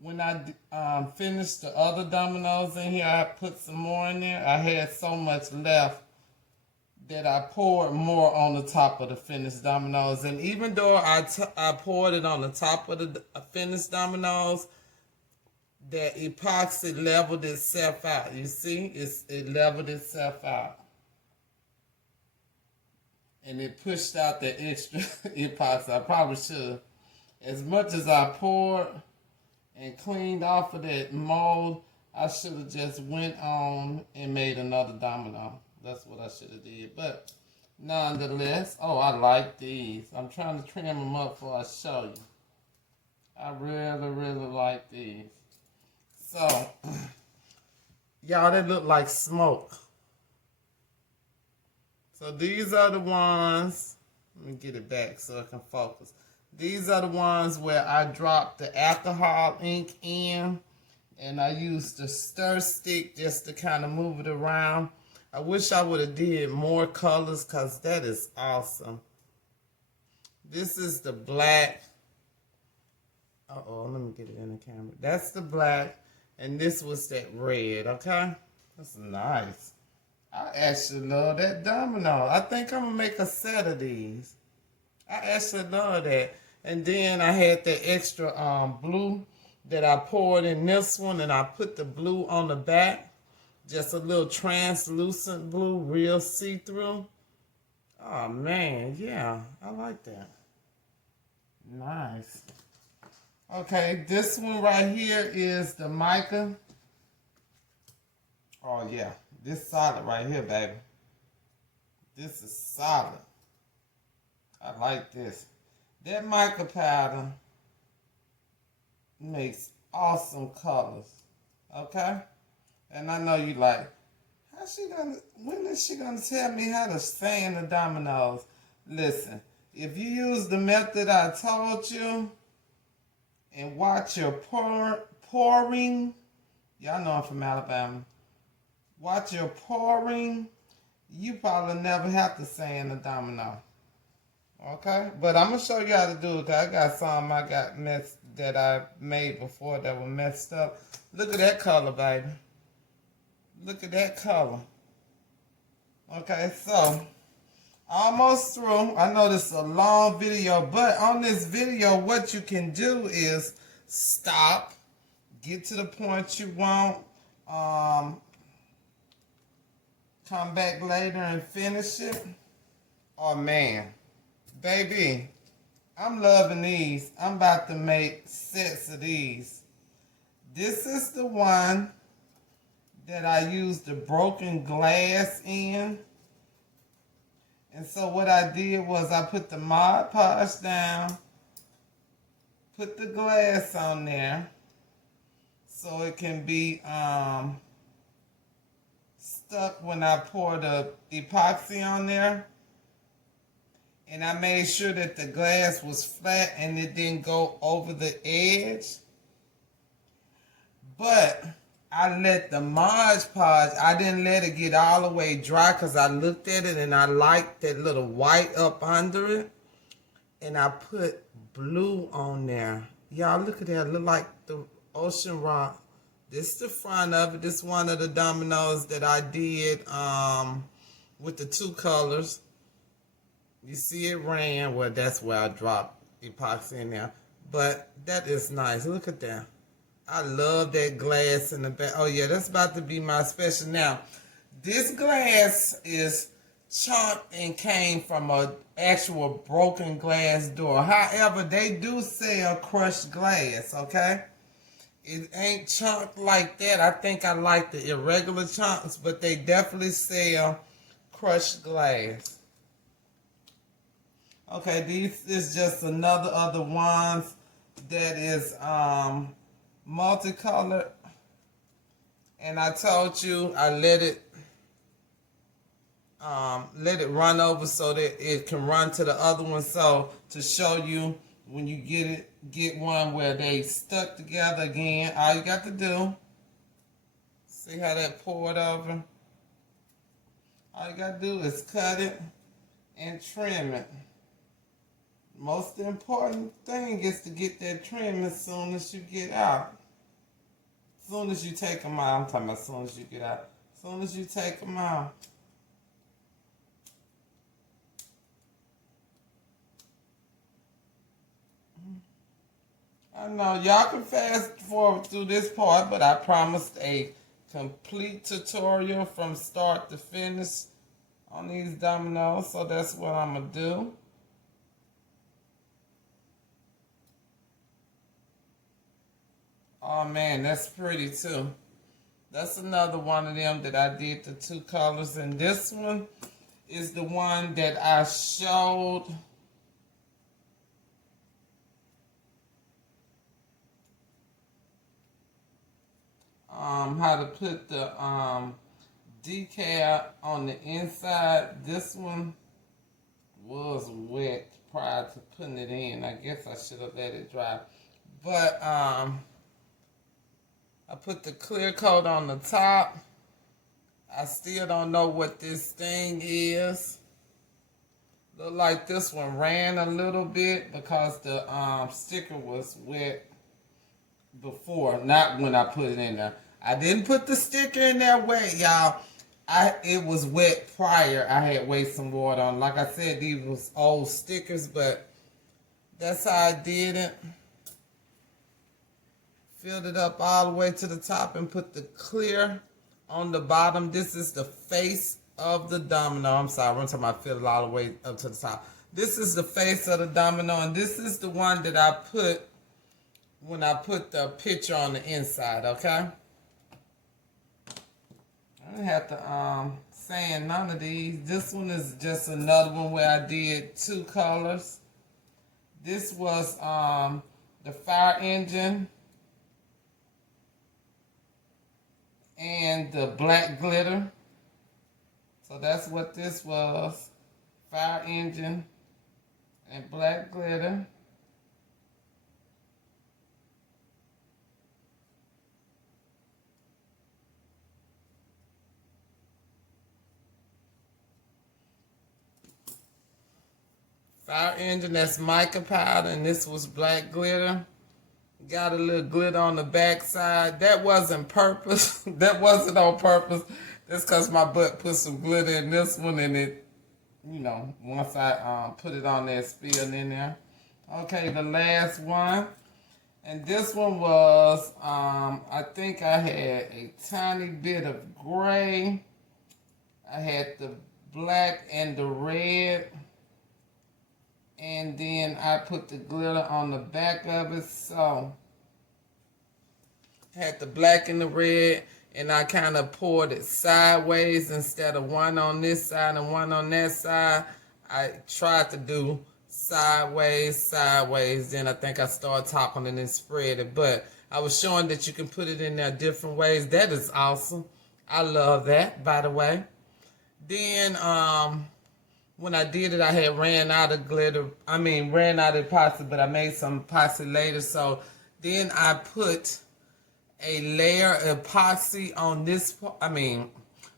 when I finished the other dominoes in here, I put some more in there. I had so much left that I poured more on the top of the finished dominoes. And even though I poured it on the top of the finished dominoes, that epoxy leveled itself out. You see, it leveled itself out. And it pushed out the extra epoxy. I probably should have. As much as I poured and cleaned off of that mold, I should have just went on and made another domino. That's what I should have did. But nonetheless. Oh, I like these. I'm trying to trim them up before I show you. I really, really like these. So, y'all, they look like smoke. So these are the ones, let me get it back so I can focus. These are the ones where I dropped the alcohol ink in, and I used the stir stick just to kind of move it around. I wish I would have did more colors because that is awesome. This is the black. Uh-oh, let me get it in the camera. That's the black, and this was that red, okay? That's nice. I actually love that domino. I think I'm going to make a set of these. I actually love that. And then I had the extra blue that I poured in this one, and I put the blue on the back. Just a little translucent blue, real see-through. Oh, man, yeah, I like that. Nice. Okay, this one right here is the mica. Oh, yeah. This solid right here, baby. This is solid. I like this. That mica powder makes awesome colors. Okay? And I know you like, when is she gonna tell me how to sand the dominoes? Listen, if you use the method I told you and watch your pouring, y'all know I'm from Alabama. Watch your pouring, you probably never have to sand the domino. Okay? But I'm going to show you how to do it, because I got some that I made before that were messed up. Look at that color, baby. Look at that color. Okay, so, almost through. I know this is a long video, but on this video, what you can do is stop, get to the point you want, come back later and finish it. Oh, man. Baby, I'm loving these. I'm about to make sets of these. This is the one that I used the broken glass in. And so what I did was I put the Mod Podge down, put the glass on there so it can be stuck when I pour the epoxy on there. And I made sure that the glass was flat and it didn't go over the edge. But I let the Mod Podge, I didn't let it get all the way dry because I looked at it and I liked that little white up under it. And I put blue on there. Y'all look at that, it look like the ocean rock. This is the front of it. This is one of the dominoes that I did with the two colors. You see it ran. Well, that's where I dropped epoxy in there. But that is nice. Look at that. I love that glass in the back. Oh, yeah, that's about to be my special. Now, this glass is chunked and came from an actual broken glass door. However, they do sell crushed glass, okay? It ain't chunked like that. I think I like the irregular chunks, but they definitely sell crushed glass. Okay, these is just another other ones that is multicolored. And I told you I let it run over so that it can run to the other one. So to show you when you get one where they stuck together again, all you got to do, see how that poured over? All you got to do is cut it and trim it. Most important thing is to get that trim as soon as you get out. As soon as you take them out. I'm talking about as soon as you get out. As soon as you take them out. I know y'all can fast forward through this part, but I promised a complete tutorial from start to finish on these dominoes, so that's what I'm going to do. Oh man, that's pretty too. That's another one of them that I did the two colors. And this one is the one that I showed. How to put the decal on the inside. This one was wet prior to putting it in. I guess I should have let it dry. But I put the clear coat on the top. I still don't know what this thing is. Look like this one ran a little bit because the sticker was wet before, not when I put it in there. I didn't put the sticker in there wet, y'all. It was wet prior. I had wasted some water on. Like I said, these was old stickers, but that's how I did it. Filled it up all the way to the top and put the clear on the bottom. This is the face of the domino. I'm sorry, one time I filled it all the way up to the top. This is the face of the domino, and this is the one that I put when I put the picture on the inside, okay? I didn't have to sand none of these. This one is just another one where I did two colors. This was the fire engine and the black glitter. So that's what this was. Fire engine and black glitter. Fire engine, that's Mica Powder, and this was black glitter. Got a little glitter on the back side. That wasn't purpose. That wasn't on purpose. That's because my butt put some glitter in this one, and it, you know, once I put it on there, it spilled in there. Okay, the last one. And this one was, I think I had a tiny bit of gray. I had the black and the red. And then I put the glitter on the back of it. So I had the black and the red, and I kind of poured it sideways instead of one on this side and one on that side. I tried to do sideways. Then I think I started topping it and spread it. But I was showing that you can put it in there different ways. That is awesome. I love that, by the way. Then, when I did it, I had ran out of glitter. Ran out of epoxy, but I made some epoxy later. So then I put a layer of epoxy on this, a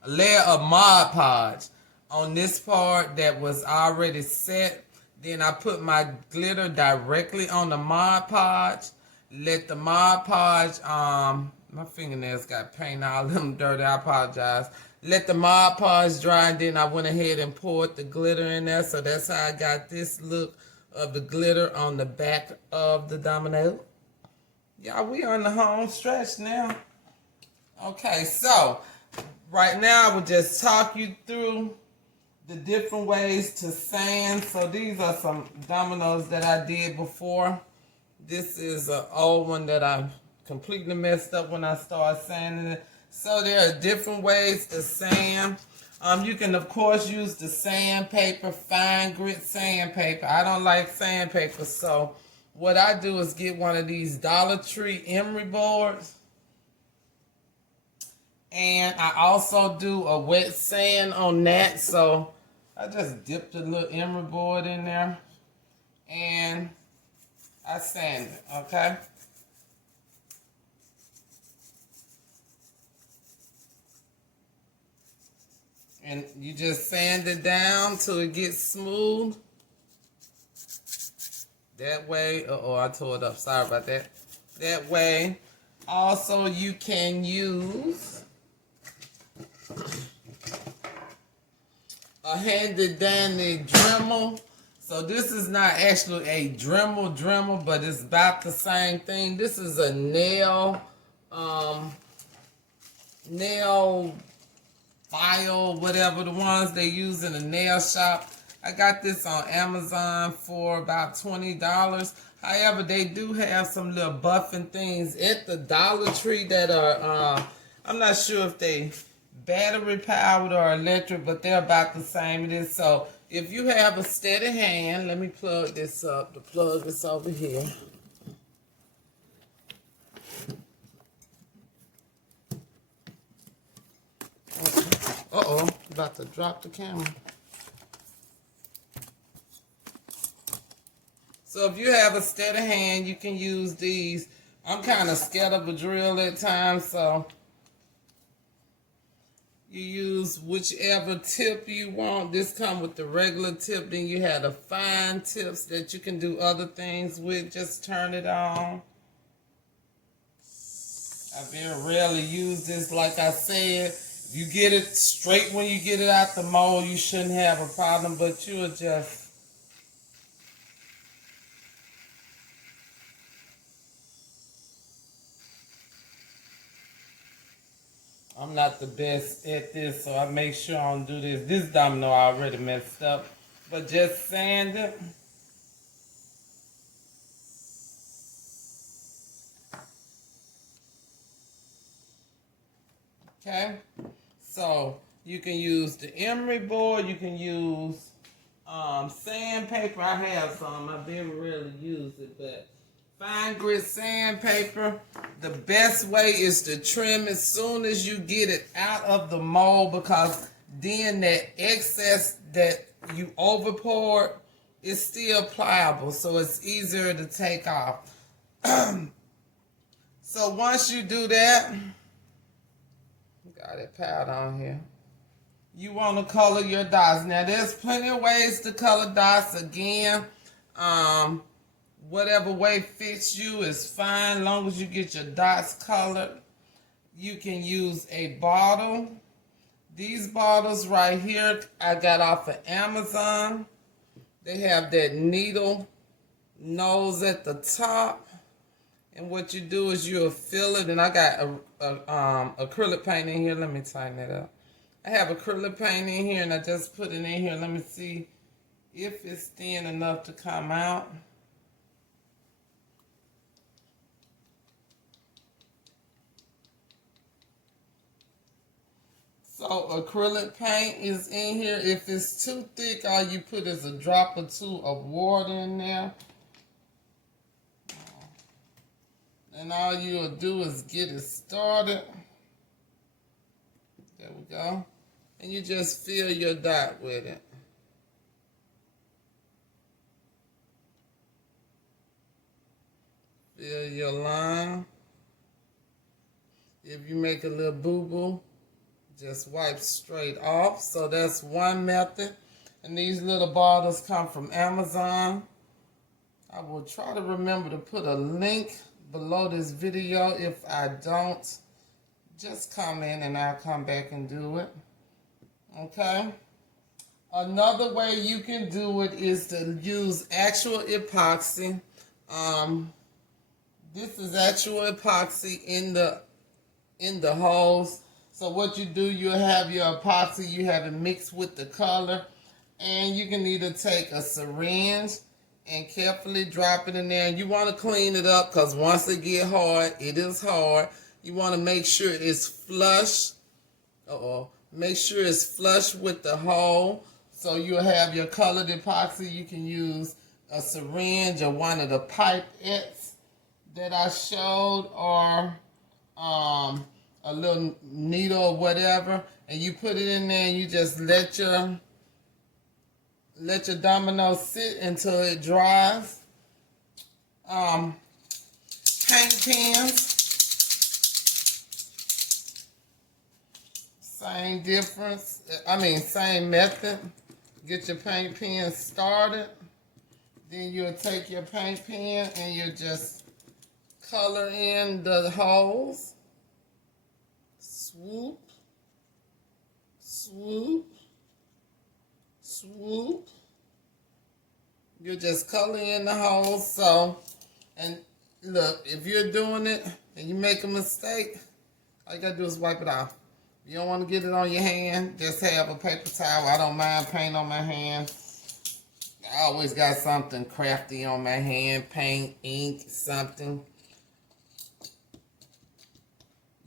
layer of Mod Podge on this part that was already set. Then I put my glitter directly on the Mod Podge. Let the Mod Podge, my fingernails got paint all them dirty, I apologize. Let the Mod Podge dry, and then I went ahead and poured the glitter in there. So that's how I got this look of the glitter on the back of the domino. Y'all, we on the home stretch now. Okay, so right now I will just talk you through the different ways to sand. So these are some dominoes that I did before. This is an old one that I completely messed up when I started sanding it. So there are different ways to sand. You can, of course, use the sandpaper, fine grit sandpaper. I don't like sandpaper, so what I do is get one of these Dollar Tree emery boards. And I also do a wet sand on that, so I just dip the little emery board in there and I sand it, okay? And you just sand it down till it gets smooth. That way, I tore it up, sorry about that. That way, also you can use a handy dandy Dremel. So this is not actually a Dremel, but it's about the same thing. This is a nail file, whatever, the ones they use in the nail shop. I got this on Amazon for about $20. However, they do have some little buffing things at the Dollar Tree that are, I'm not sure if they battery powered or electric, but they're about the same it is. So if you have a steady hand, let me plug this up. The plug is over here. Uh-oh, about to drop the camera. So if you have a steady hand, you can use these. I'm kind of scared of a drill at times, so you use whichever tip you want. This comes with the regular tip. Then you have the fine tips that you can do other things with. Just turn it on. I very rarely use this. Like I said, you get it straight when you get it out the mold, you shouldn't have a problem, but you'll just... I'm not the best at this, so I make sure I don't do this. This domino I already messed up, but just sand it. Okay, so you can use the emery board, you can use sandpaper. I have some, I very rarely use it, but fine grit sandpaper. The best way is to trim as soon as you get it out of the mold, because then that excess that you over poured is still pliable, so it's easier to take off. So once you do that, got it powder on here. You want to color your dots. Now there's plenty of ways to color dots. Again, whatever way fits you is fine, long as you get your dots colored. You can use a bottle. These bottles right here I got off of Amazon. They have that needle nose at the top. And what you do is you'll fill it. And I got acrylic paint in here. Let me tighten it up. I have acrylic paint in here, and I just put it in here. Let me see if it's thin enough to come out. So acrylic paint is in here. If it's too thick, all you put is a drop or two of water in there. And all you'll do is get it started. There we go. And you just fill your dot with it. Fill your line. If you make a little boo-boo, just wipe straight off. So that's one method. And these little bottles come from Amazon. I will try to remember to put a link below this video. If I don't, just comment and I'll come back and do it. Okay? Another way you can do it is to use actual epoxy. This is actual epoxy in the holes. So what you do, you have your epoxy, you have it mixed with the color, and you can either take a syringe and carefully drop it in there. And you want to clean it up, because once it get hard, it is hard. You want to make sure it's flush. Make sure it's flush with the hole. So you'll have your colored epoxy. You can use a syringe or one of the pipettes that I showed, or a little needle or whatever, and you put it in there and you just let your domino sit until it dries. Paint pens, same difference. Same method. Get your paint pen started. Then you'll take your paint pen and you just color in the holes. Swoop, swoop, swoop. You just color in the holes. So, and look, if you're doing it and you make a mistake, all you gotta do is wipe it off. If you don't want to get it on your hand, just have a paper towel. I don't mind paint on my hand. I always got something crafty on my hand, paint, ink, something.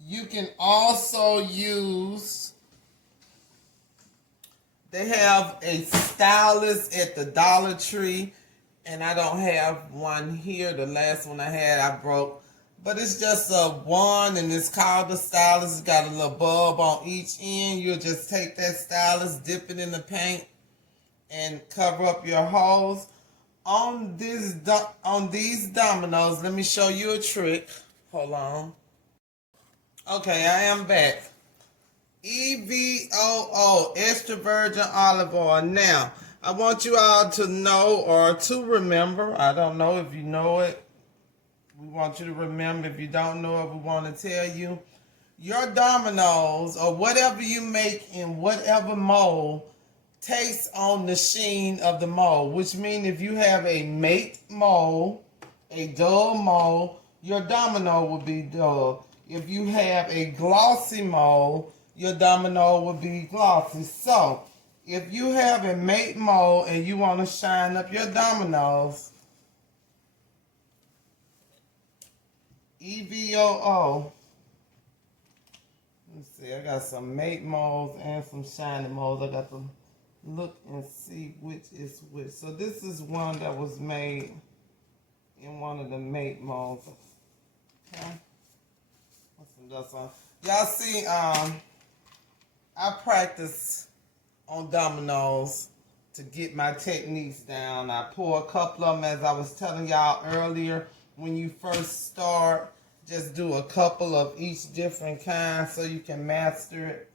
You can also use They have a Stylus at the Dollar Tree, and I don't have one here. The last one I had, I broke. But it's just a one, and it's called the Stylus. It's got a little bulb on each end. You'll just take that Stylus, dip it in the paint, and cover up your holes. On these dominoes, let me show you a trick. Hold on. Okay, I am back. EVOO, extra virgin olive oil. Now, I want you all to know or to remember. I don't know if you know it. We want you to remember. If you don't know it, we want to tell you. Your dominoes or whatever you make in whatever mold takes on the sheen of the mold. Which means if you have a matte mold, a dull mold, your domino will be dull. If you have a glossy mold, your domino will be glossy. So, if you have a matte mold and you want to shine up your dominoes, EVOO. Let's see, I got some matte molds and some shiny molds. I got to look and see which is which. So this is one that was made in one of the matte molds. Okay. Y'all see, I practice on dominoes to get my techniques down. I pour a couple of them, as I was telling y'all earlier. When you first start, just do a couple of each different kind so you can master it.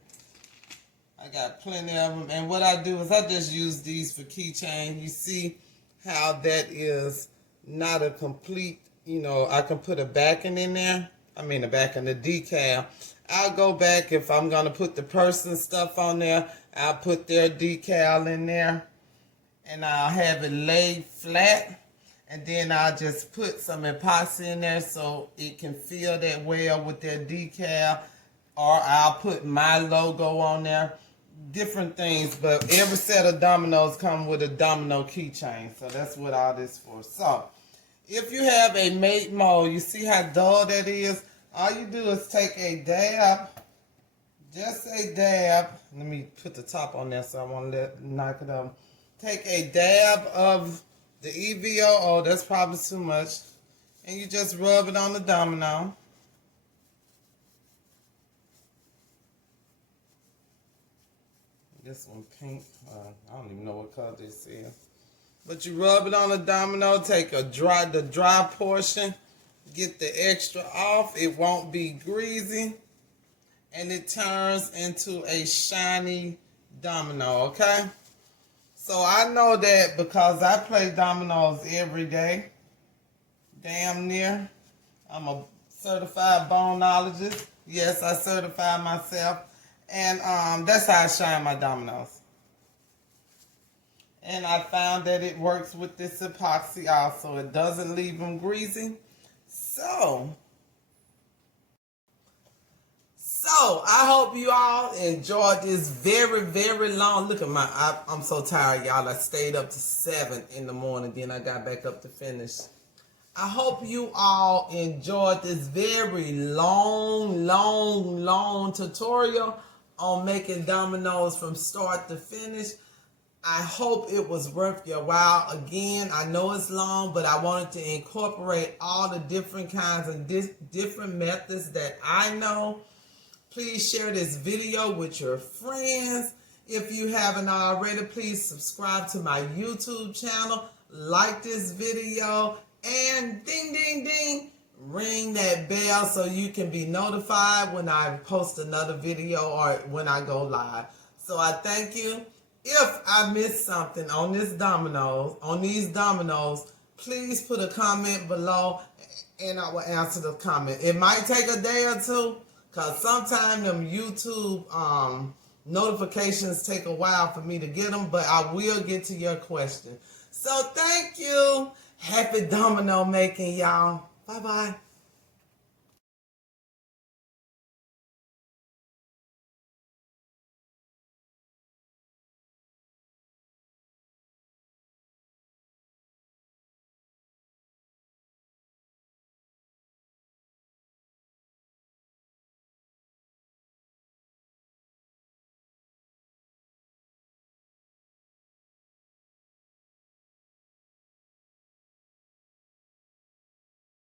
I got plenty of them. And what I do is I just use these for keychain. You see how that is not a complete, you know, I can put a backing in there. I mean, the backing, the decal. I'll go back if I'm going to put the person stuff on there. I'll put their decal in there. And I'll have it laid flat. And then I'll just put some epoxy in there so it can feel that well with their decal. Or I'll put my logo on there. Different things. But every set of dominoes come with a domino keychain. So that's what all this for. So, if you have a matte mold, you see how dull that is? All you do is take a dab. Just a dab. Let me put the top on there so I won't knock it up. Take a dab of the EVOO, that's probably too much, and you just rub it on the domino. This one pink, I don't even know what color this is. But you rub it on the domino, take the dry portion, get the extra off, it won't be greasy, and it turns into a shiny domino, okay? So I know that because I play dominoes every day, damn near. I'm a certified boneologist. Yes, I certify myself. And that's how I shine my dominoes. And I found that it works with this epoxy also. It doesn't leave them greasy. So I hope you all enjoyed this very, very long. Look at I'm so tired, y'all. I stayed up to 7 in the morning. Then I got back up to finish. I hope you all enjoyed this very long tutorial on making dominoes from start to finish. I hope it was worth your while. Again, I know it's long, but I wanted to incorporate all the different kinds of different methods that I know. Please share this video with your friends. If you haven't already, please subscribe to my YouTube channel, like this video, and ding, ding, ding, ring that bell so you can be notified when I post another video or when I go live. So I thank you. If I missed something on these dominoes, please put a comment below and I will answer the comment. It might take a day or two, because sometimes them YouTube notifications take a while for me to get them, but I will get to your question. So thank you. Happy domino making, y'all. Bye-bye.